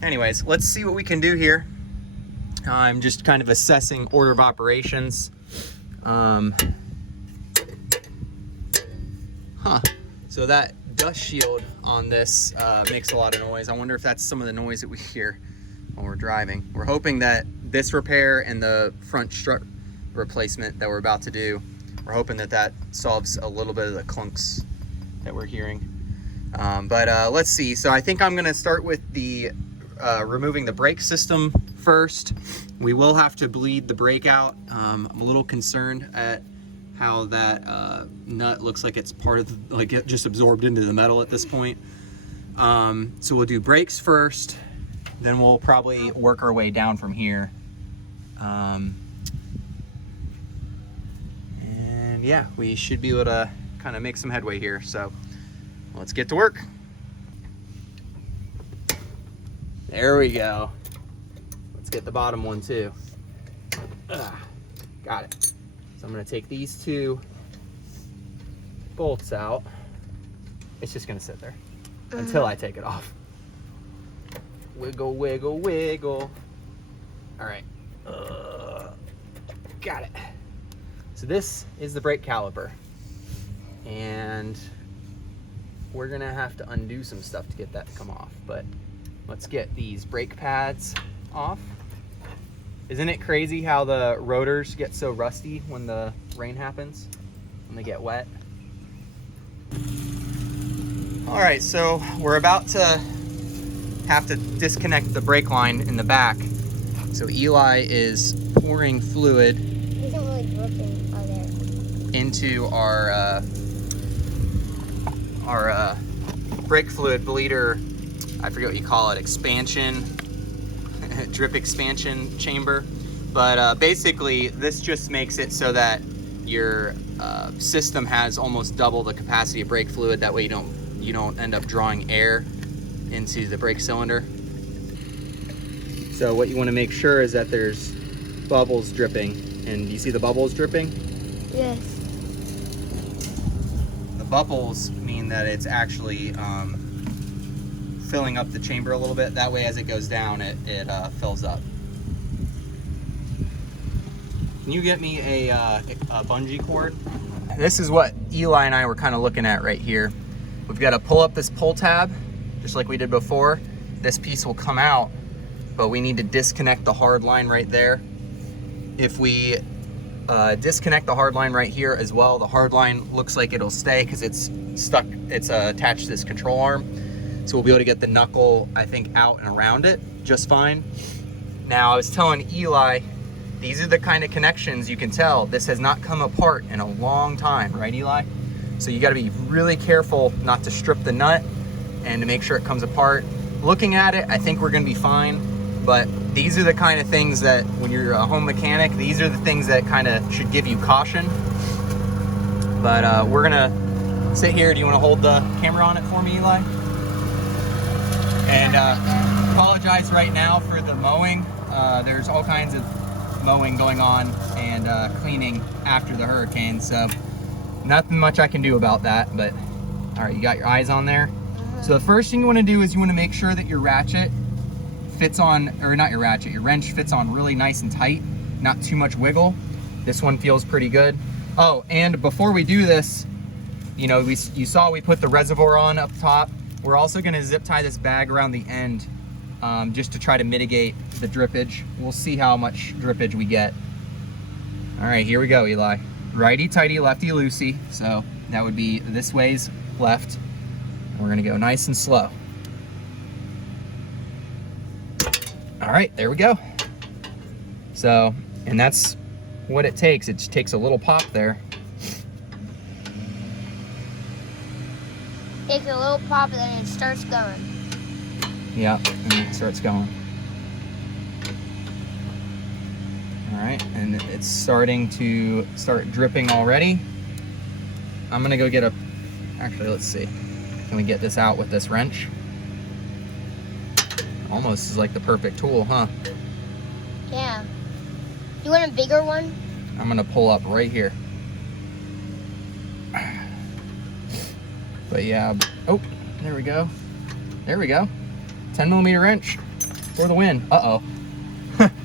anyways, let's see what we can do here. I'm just kind of assessing order of operations. So that dust shield on this makes a lot of noise. I wonder if that's some of the noise that we hear when we're driving. We're hoping that this repair and the front strut replacement that we're about to do, we're hoping that that solves a little bit of the clunks that we're hearing. But let's see. So I think I'm gonna start with the removing the brake system first. We will have to bleed the brake out. I'm a little concerned at how that nut looks like it's part of like it just absorbed into the metal at this point. So we'll do brakes first, then we'll probably work our way down from here. And yeah, we should be able to kind of make some headway here. So let's get to work. There we go. Let's get the bottom one too. Got it. So I'm gonna take these two bolts out. It's just gonna sit there until I take it off. Wiggle, wiggle, wiggle. All right, got it. So this is the brake caliper, and we're gonna have to undo some stuff to get that to come off, but let's get these brake pads off. Isn't it crazy how the rotors get so rusty when the rain happens, when they get wet? All right, so we're about to have to disconnect the brake line in the back. So Eli is pouring fluid into our brake fluid bleeder. I forget what you call it, expansion, drip expansion chamber. But basically this just makes it so that your system has almost double the capacity of brake fluid. That way you don't end up drawing air into the brake cylinder. So what you want to make sure is that there's bubbles dripping. And do you see the bubbles dripping? Yes. The bubbles mean that it's actually filling up the chamber a little bit. That way as it goes down, it fills up. Can you get me a bungee cord? This is what Eli and I were kind of looking at right here. We've got to pull up this pull tab, just like we did before. This piece will come out, but we need to disconnect the hard line right there. If we disconnect the hard line right here as well, the hard line looks like it'll stay because it's stuck, it's attached to this control arm. So we'll be able to get the knuckle, I think, out and around it just fine. Now, I was telling Eli, these are the kind of connections you can tell this has not come apart in a long time, right, Eli? So you got to be really careful not to strip the nut and to make sure it comes apart. Looking at it, I think we're going to be fine, but these are the kind of things that when you're a home mechanic, these are the things that kind of should give you caution. But we're going to sit here. Do you want to hold the camera on it for me, Eli? And apologize right now for the mowing. There's all kinds of mowing going on and cleaning after the hurricane, so nothing much I can do about that. But all right, you got your eyes on there. So the first thing you want to do is you want to make sure that your ratchet fits on, or not your ratchet, your wrench fits on really nice and tight, not too much wiggle. This one feels pretty good. Oh, and before we do this, you know, you saw we put the reservoir on up top. We're also going to zip tie this bag around the end just to try to mitigate the drippage. We'll see how much drippage we get. All right, here we go, Eli. Righty tighty, lefty loosey. So that would be this way's left. We're gonna go nice and slow. All right, there we go. So, and that's what it takes. It just takes a little pop there. Takes a little pop and then it starts going. Yeah, and it starts going. All right, and it's starting to dripping already. I'm gonna go get actually, let's see. Can we get this out with this wrench? Almost is like the perfect tool, huh? Yeah. You want a bigger one? I'm gonna pull up right here. But yeah, oh, there we go. There we go. 10mm wrench for the win. Uh-oh.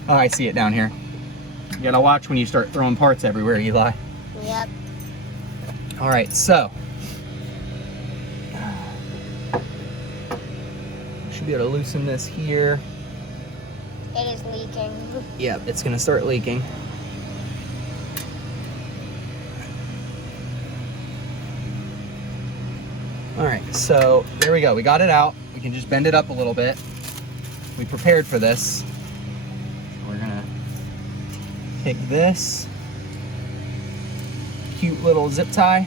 Oh, I see it down here. You gotta watch when you start throwing parts everywhere, Eli. Yep. All right, so. Should be able to loosen this here. It is leaking. Yep, it's gonna start leaking. All right, so there we go. We got it out. We can just bend it up a little bit. We prepared for this. So we're gonna take this cute little zip tie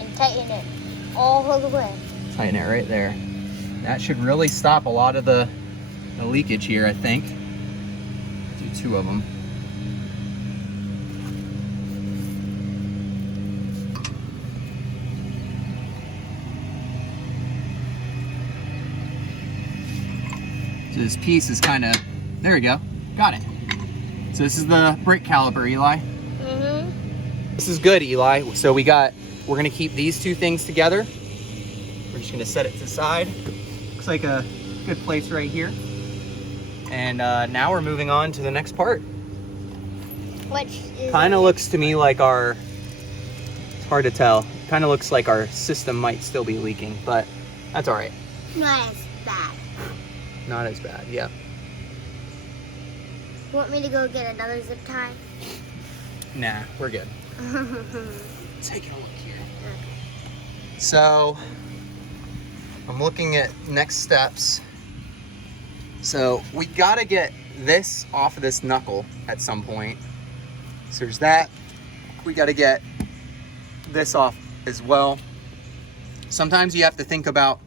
and tighten it all the way. Tighten it right there. That should really stop a lot of the leakage here, I think. Do 2 of them. So this piece is kind of, there we go, got it. So this is the brake caliper, Eli. Mm-hmm. This is good, Eli. So we're gonna keep these two things together. We're just gonna set it to the side. Looks like a good place right here. And now we're moving on to the next part. Which is Kind of looks to me like our, it's hard to tell. Kind of looks like our system might still be leaking, but that's all right. not as bad. Not as bad, yeah. You want me to go get another zip tie? Nah, we're good. Taking a look here. So, I'm looking at next steps. So, we gotta get this off of this knuckle at some point. So there's that. We gotta get this off as well. Sometimes you have to think about,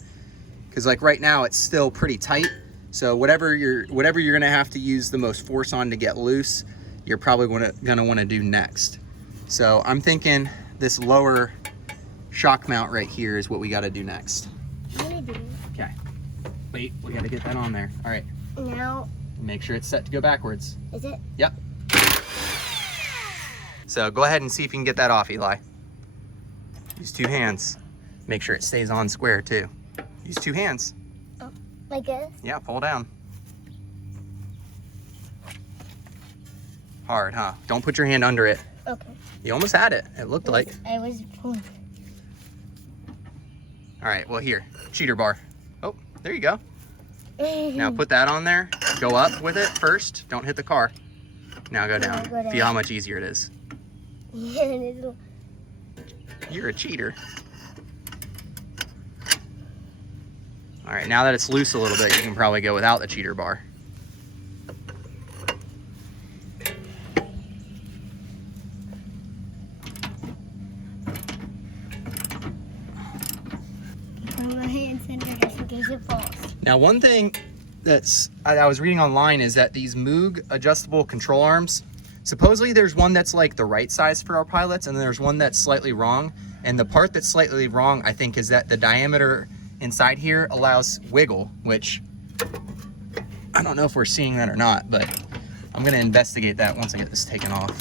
because like right now it's still pretty tight. So whatever you're gonna have to use the most force on to get loose, you're probably gonna want to do next. So I'm thinking this lower shock mount right here is what we got to do next. Okay. Wait, we got to get that on there. All right. Now. Make sure it's set to go backwards. Is it? Yep. So go ahead and see if you can get that off, Eli. Use two hands. Make sure it stays on square too. Use two hands. Oh, like this? Yeah, pull down. Hard, huh? Don't put your hand under it. Okay. You almost had it. It looked like. I was pulling. All right, well here, cheater bar. Oh, there you go. Now put that on there. Go up with it first. Don't hit the car. Now go down. Go down. Feel how much easier it is. Yeah, it'll... You're a cheater. All right, now that it's loose a little bit, you can probably go without the cheater bar. Put my hands in there just in case it falls. Now, one thing I was reading online is that these Moog adjustable control arms, supposedly there's one that's like the right size for our pilots, and then there's one that's slightly wrong. And the part that's slightly wrong, I think, is that the diameter inside here allows wiggle, which I don't know if we're seeing that or not, but I'm gonna investigate that once I get this taken off.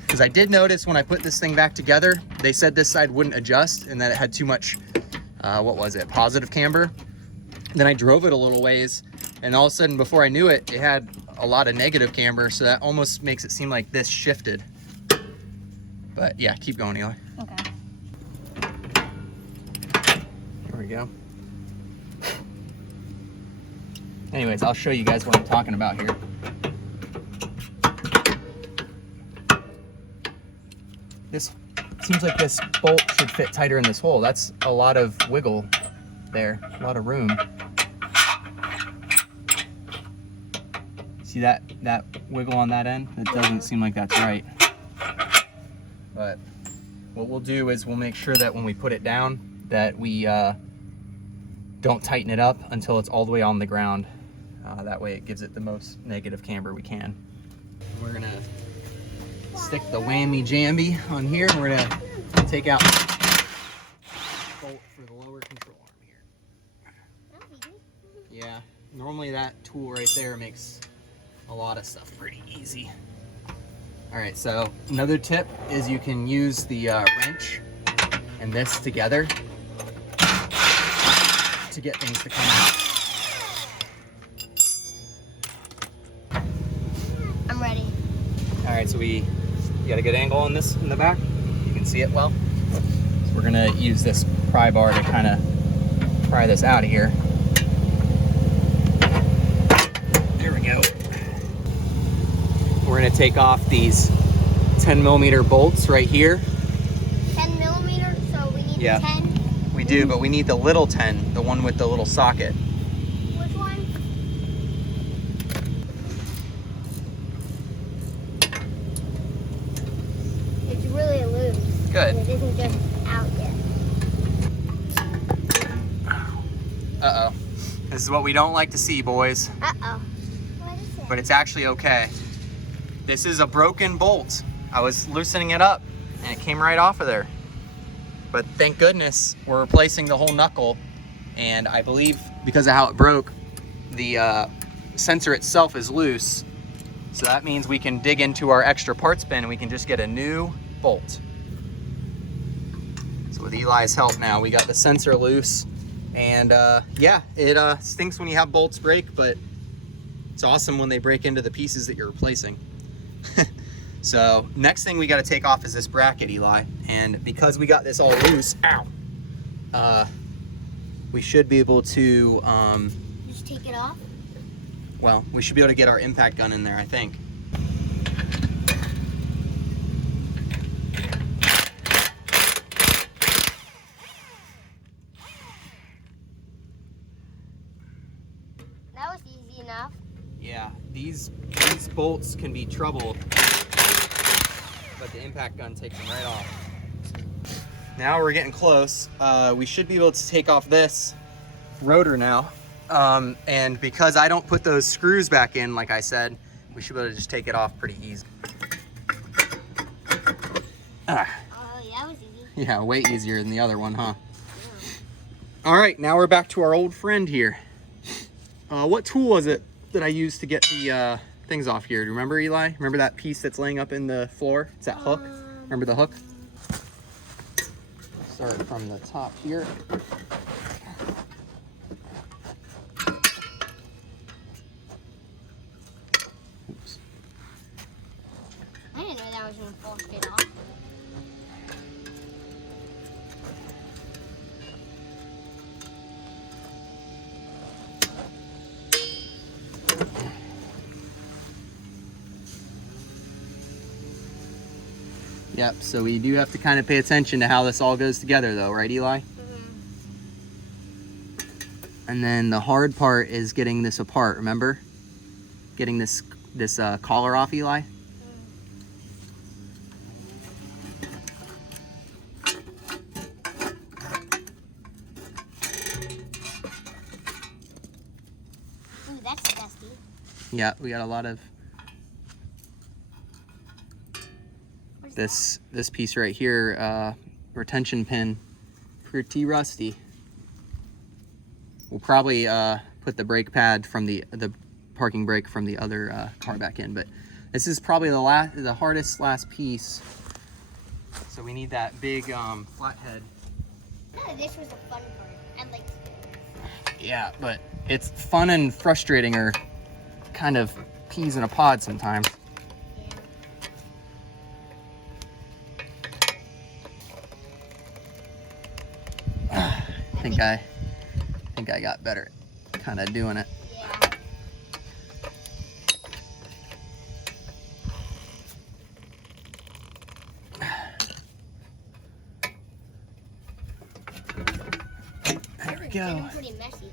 Because I did notice when I put this thing back together, they said this side wouldn't adjust and that it had too much, what was it, positive camber. Then I drove it a little ways, and all of a sudden, before I knew it, it had a lot of negative camber, so that almost makes it seem like this shifted. But yeah, keep going, Eli. Okay. There we go. Anyways, I'll show you guys what I'm talking about here. This seems like this bolt should fit tighter in this hole. That's a lot of wiggle there, a lot of room. See that wiggle on that end? It doesn't seem like that's right. But what we'll do is we'll make sure that when we put it down that we don't tighten it up until it's all the way on the ground. That way it gives it the most negative camber we can. We're gonna stick the whammy jamby on here. We're gonna take out the bolt for the lower control arm here. Yeah, normally that tool right there makes a lot of stuff pretty easy. All right, so another tip is you can use the wrench and this together to get things to come out. I'm ready. All right, so you got a good angle on this in the back. You can see it well. So we're gonna use this pry bar to kind of pry this out of here. There we go. We're gonna take off these 10mm bolts right here. 10mm, so we need 10? We do, but we need the little 10, the one with the little socket. Which one? It's really loose. Good. And it isn't just out yet. Uh-oh. This is what we don't like to see, boys. Uh-oh. What is it? But it's actually okay. This is a broken bolt. I was loosening it up and it came right off of there. But thank goodness we're replacing the whole knuckle, and I believe because of how it broke, the sensor itself is loose. So that means we can dig into our extra parts bin and we can just get a new bolt. So with Eli's help now, we got the sensor loose, and yeah, it stinks when you have bolts break, but it's awesome when they break into the pieces that you're replacing. So next thing we got to take off is this bracket, Eli, and because we got this all loose, we should be able to Just take it off? well, we should be able to get our impact gun in there, I think. That was easy enough. Yeah, these bolts can be trouble, but the impact gun takes them right off. Now we're getting close. We should be able to take off this rotor now. And because I don't put those screws back in, like I said, we should be able to just take it off pretty easy. Oh, yeah, that was easy. Yeah, way easier than the other one, huh? Yeah. All right, now we're back to our old friend here. What tool was it that I used to get the things off here? Do you remember, Eli? Remember that piece that's laying up in the floor? It's that hook. Remember the hook? Start from the top here. Oops. I didn't know that was going to fall straight off. Yep, so we do have to kind of pay attention to how this all goes together though, right, Eli? And then the hard part is getting this apart, remember? Getting this collar off, Eli? Ooh, that's dusty. Yeah, we got a lot of this piece right here, retention pin, pretty rusty. We'll probably put the brake pad from the parking brake from the other car back in, but this is probably the hardest last piece. So we need that big flathead. No, this was the fun part. I liked it. Yeah, but it's fun and frustrating, or kind of peas in a pod sometimes. I think I got better at kind of doing it. Yeah. There we go. Pretty messy.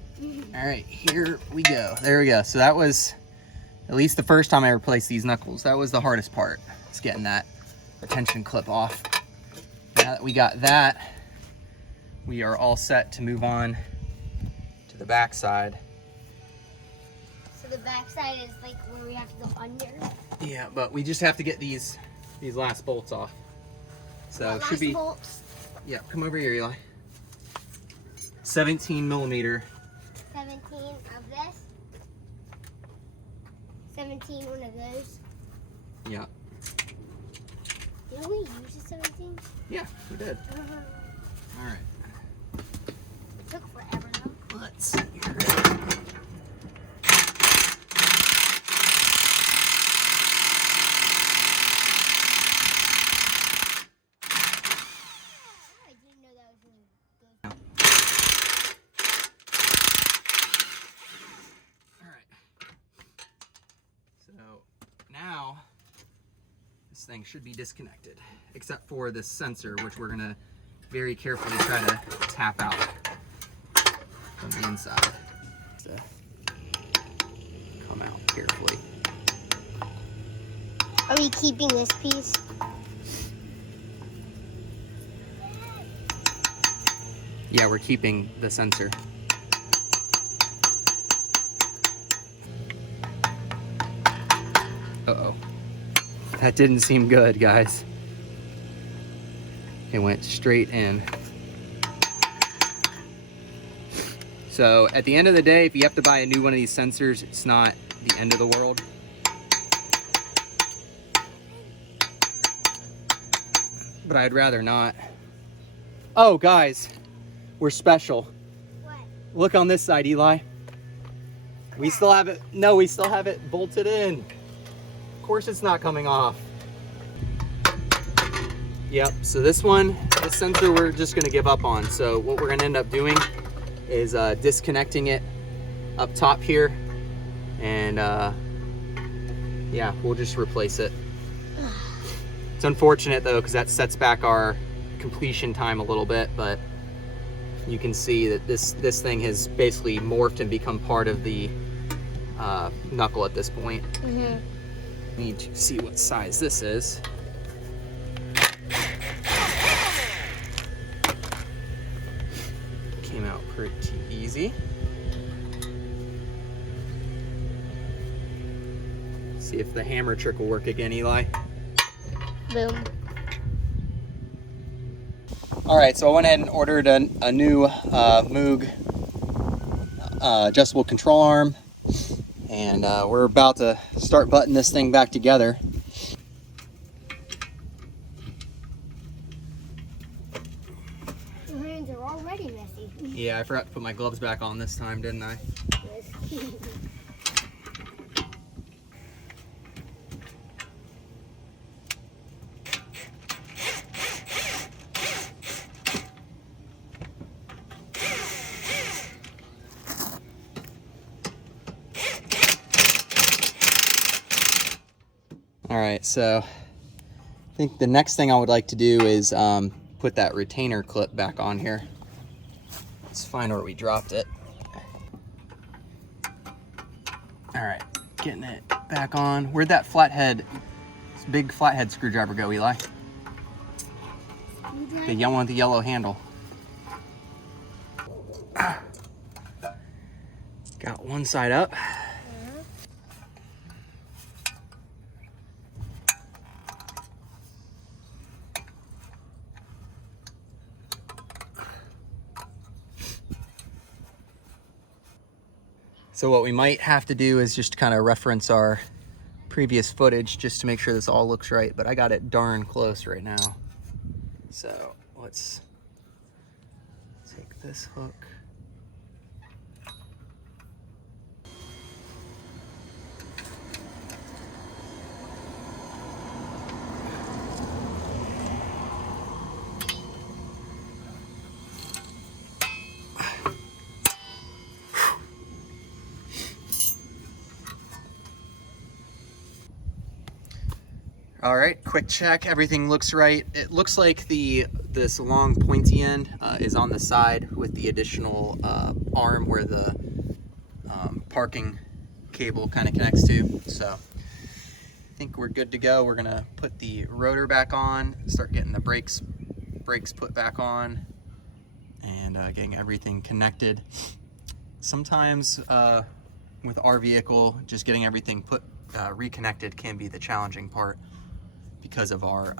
All right, here we go. There we go. So that was, at least the first time I replaced these knuckles, that was the hardest part. It's getting that retention clip off. Now that we got that, we are all set to move on to the back side. So the back side is like where we have to go under? Yeah, but we just have to get these last bolts off. So it should be, bolts? yeah, come over here, Eli. 17 millimeter. 17 of this? 17 one of those? Yeah. Didn't we use the 17? Yeah, we did. All right. It took forever though. Let's see here. I didn't know that was really good. All right. So now this thing should be disconnected, except for this sensor, which we're gonna very carefully try to tap out from the inside. So come out carefully. Are we keeping this piece? Yeah, we're keeping the sensor. Uh-oh. That didn't seem good, guys. It went straight in. So at the end of the day, if you have to buy a new one of these sensors, it's not the end of the world. but I'd rather not. Oh, guys, we're special. What? Look on this side, Eli. We still have it. No, we still have it bolted in. Of course it's not coming off. Yep, so this sensor we're just gonna give up on. So what we're gonna end up doing is disconnecting it up top here. And yeah, we'll just replace it. It's unfortunate though, because that sets back our completion time a little bit, but you can see that this thing has basically morphed and become part of the knuckle at this point. Need to see what size this is. Came out pretty easy. See if the hammer trick will work again, Eli. Boom. All right, so I went ahead and ordered a new Moog adjustable control arm, and we're about to start butting this thing back together. Your hands are already messy. Yeah, I forgot to put my gloves back on this time, didn't I? All right, so I think the next thing I would like to do is put that retainer clip back on here. Let's find where we dropped it. All right, getting it back on. Where'd that flathead, this big flathead screwdriver go, Eli? The yellow one with the yellow handle. Got one side up. So what we might have to do is just kind of reference our previous footage just to make sure this all looks right, but I got it darn close right now. So let's take this hook. All right, quick check, everything looks right. It looks like this long pointy end is on the side with the additional arm where the parking cable kind of connects to. So I think we're good to go. We're gonna put the rotor back on, start getting the brakes put back on, and getting everything connected. Sometimes with our vehicle, just getting everything reconnected can be the challenging part, because of our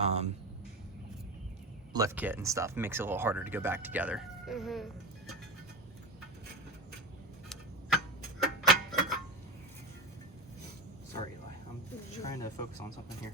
lift kit and stuff. It makes it a little harder to go back together. Sorry, Eli. I'm trying to focus on something here.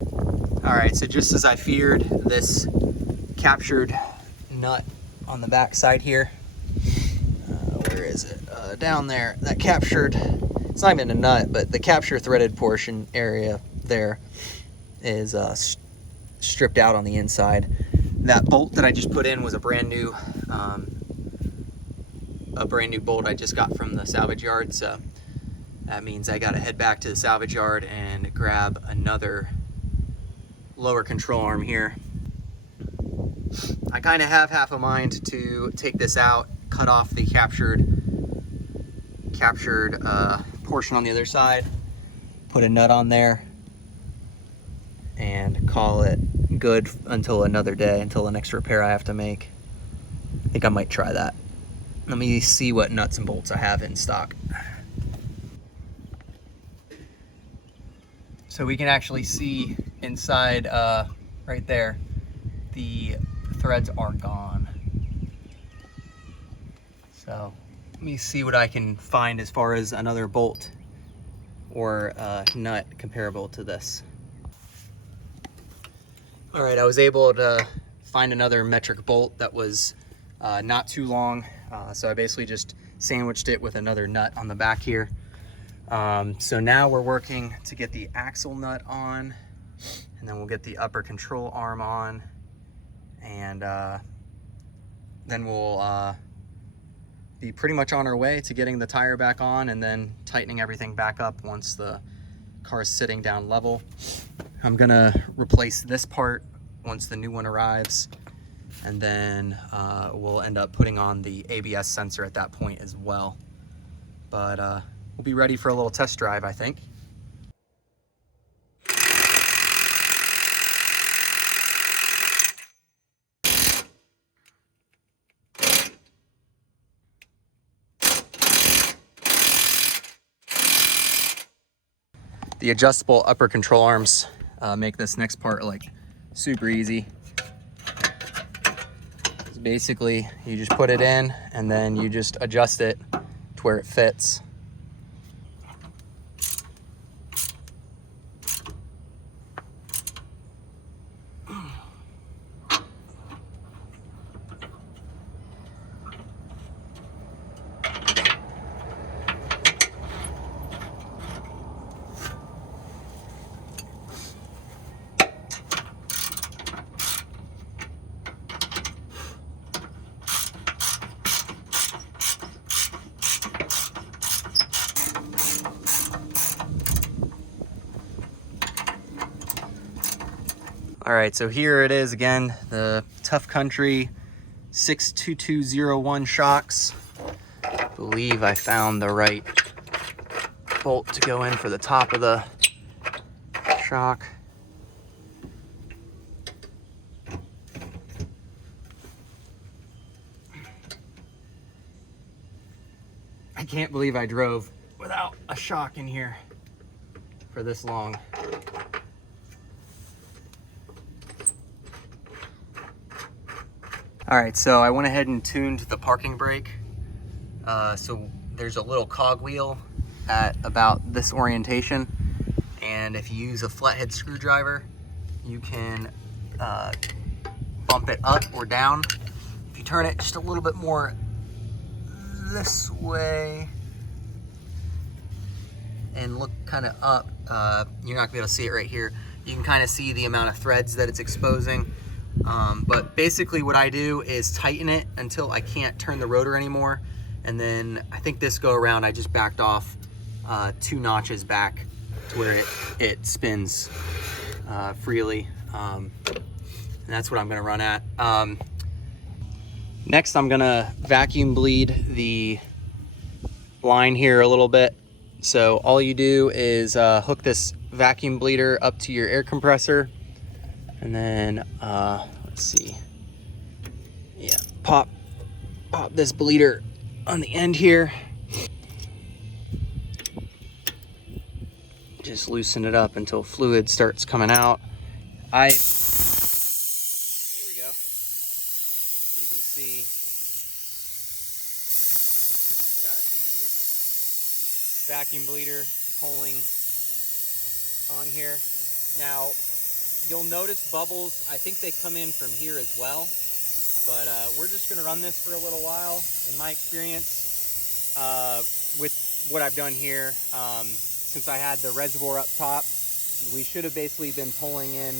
All right, so just as I feared, this captured nut on the back side here. Where is it? Down there. That captured, it's not even a nut, but the capture threaded portion area there is stripped out on the inside. That bolt that I just put in was a brand new bolt I just got from the salvage yard. So that means I got to head back to the salvage yard and grab another lower control arm here. I kind of have half a mind to take this out, cut off the captured portion on the other side, put a nut on there, and call it good until another day, until the next repair I have to make. I think I might try that. Let me see what nuts and bolts I have in stock. So we can actually see inside right there, the threads are gone. So let me see what I can find as far as another bolt or nut comparable to this. All right, I was able to find another metric bolt that was not too long. So I basically just sandwiched it with another nut on the back here. So now we're working to get the axle nut on, and then we'll get the upper control arm on, and then we'll be pretty much on our way to getting the tire back on and then tightening everything back up once the car is sitting down level. I'm gonna replace this part once the new one arrives, and then we'll end up putting on the ABS sensor at that point as well. But we'll be ready for a little test drive, I think. The adjustable upper control arms make this next part like super easy. So basically, you just put it in and then you just adjust it to where it fits. All right, so here it is again, the Tuff Country 62201 shocks. I believe I found the right bolt to go in for the top of the shock. I can't believe I drove without a shock in here for this long. All right, so I went ahead and tuned the parking brake. So there's a little cog wheel at about this orientation. And if you use a flathead screwdriver, you can bump it up or down. If you turn it just a little bit more this way and look kind of up, you're not gonna be able to see it right here. You can kind of see the amount of threads that it's exposing. But basically what I do is tighten it until I can't turn the rotor anymore. And then I think this go around, I just backed off 2 notches back to where it spins freely. And that's what I'm gonna run at. Next, I'm gonna vacuum bleed the line here a little bit. So all you do is hook this vacuum bleeder up to your air compressor, and then let's see, yeah, pop this bleeder on the end here. Just loosen it up until fluid starts coming out. There we go. So you can see we've got the vacuum bleeder pulling on here. Now, You'll notice bubbles. I think they come in from here as well. But we're just going to run this for a little while. In my experience, with what I've done here, since I had the reservoir up top, we should have basically been pulling in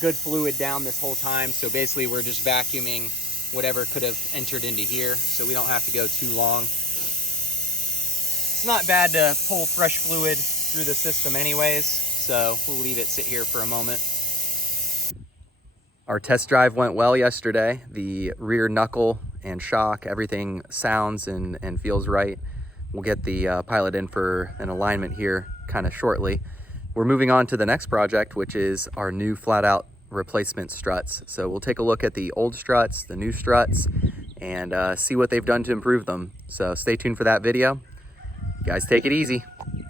good fluid down this whole time. So basically we're just vacuuming whatever could have entered into here, so we don't have to go too long. It's not bad to pull fresh fluid through the system anyways, so we'll leave it sit here for a moment. Our test drive went well yesterday. The rear knuckle and shock, everything sounds and feels right. We'll get the pilot in for an alignment here kind of shortly. We're moving on to the next project, which is our new Flatout replacement struts. So we'll take a look at the old struts, the new struts, and see what they've done to improve them. So stay tuned for that video. You guys take it easy.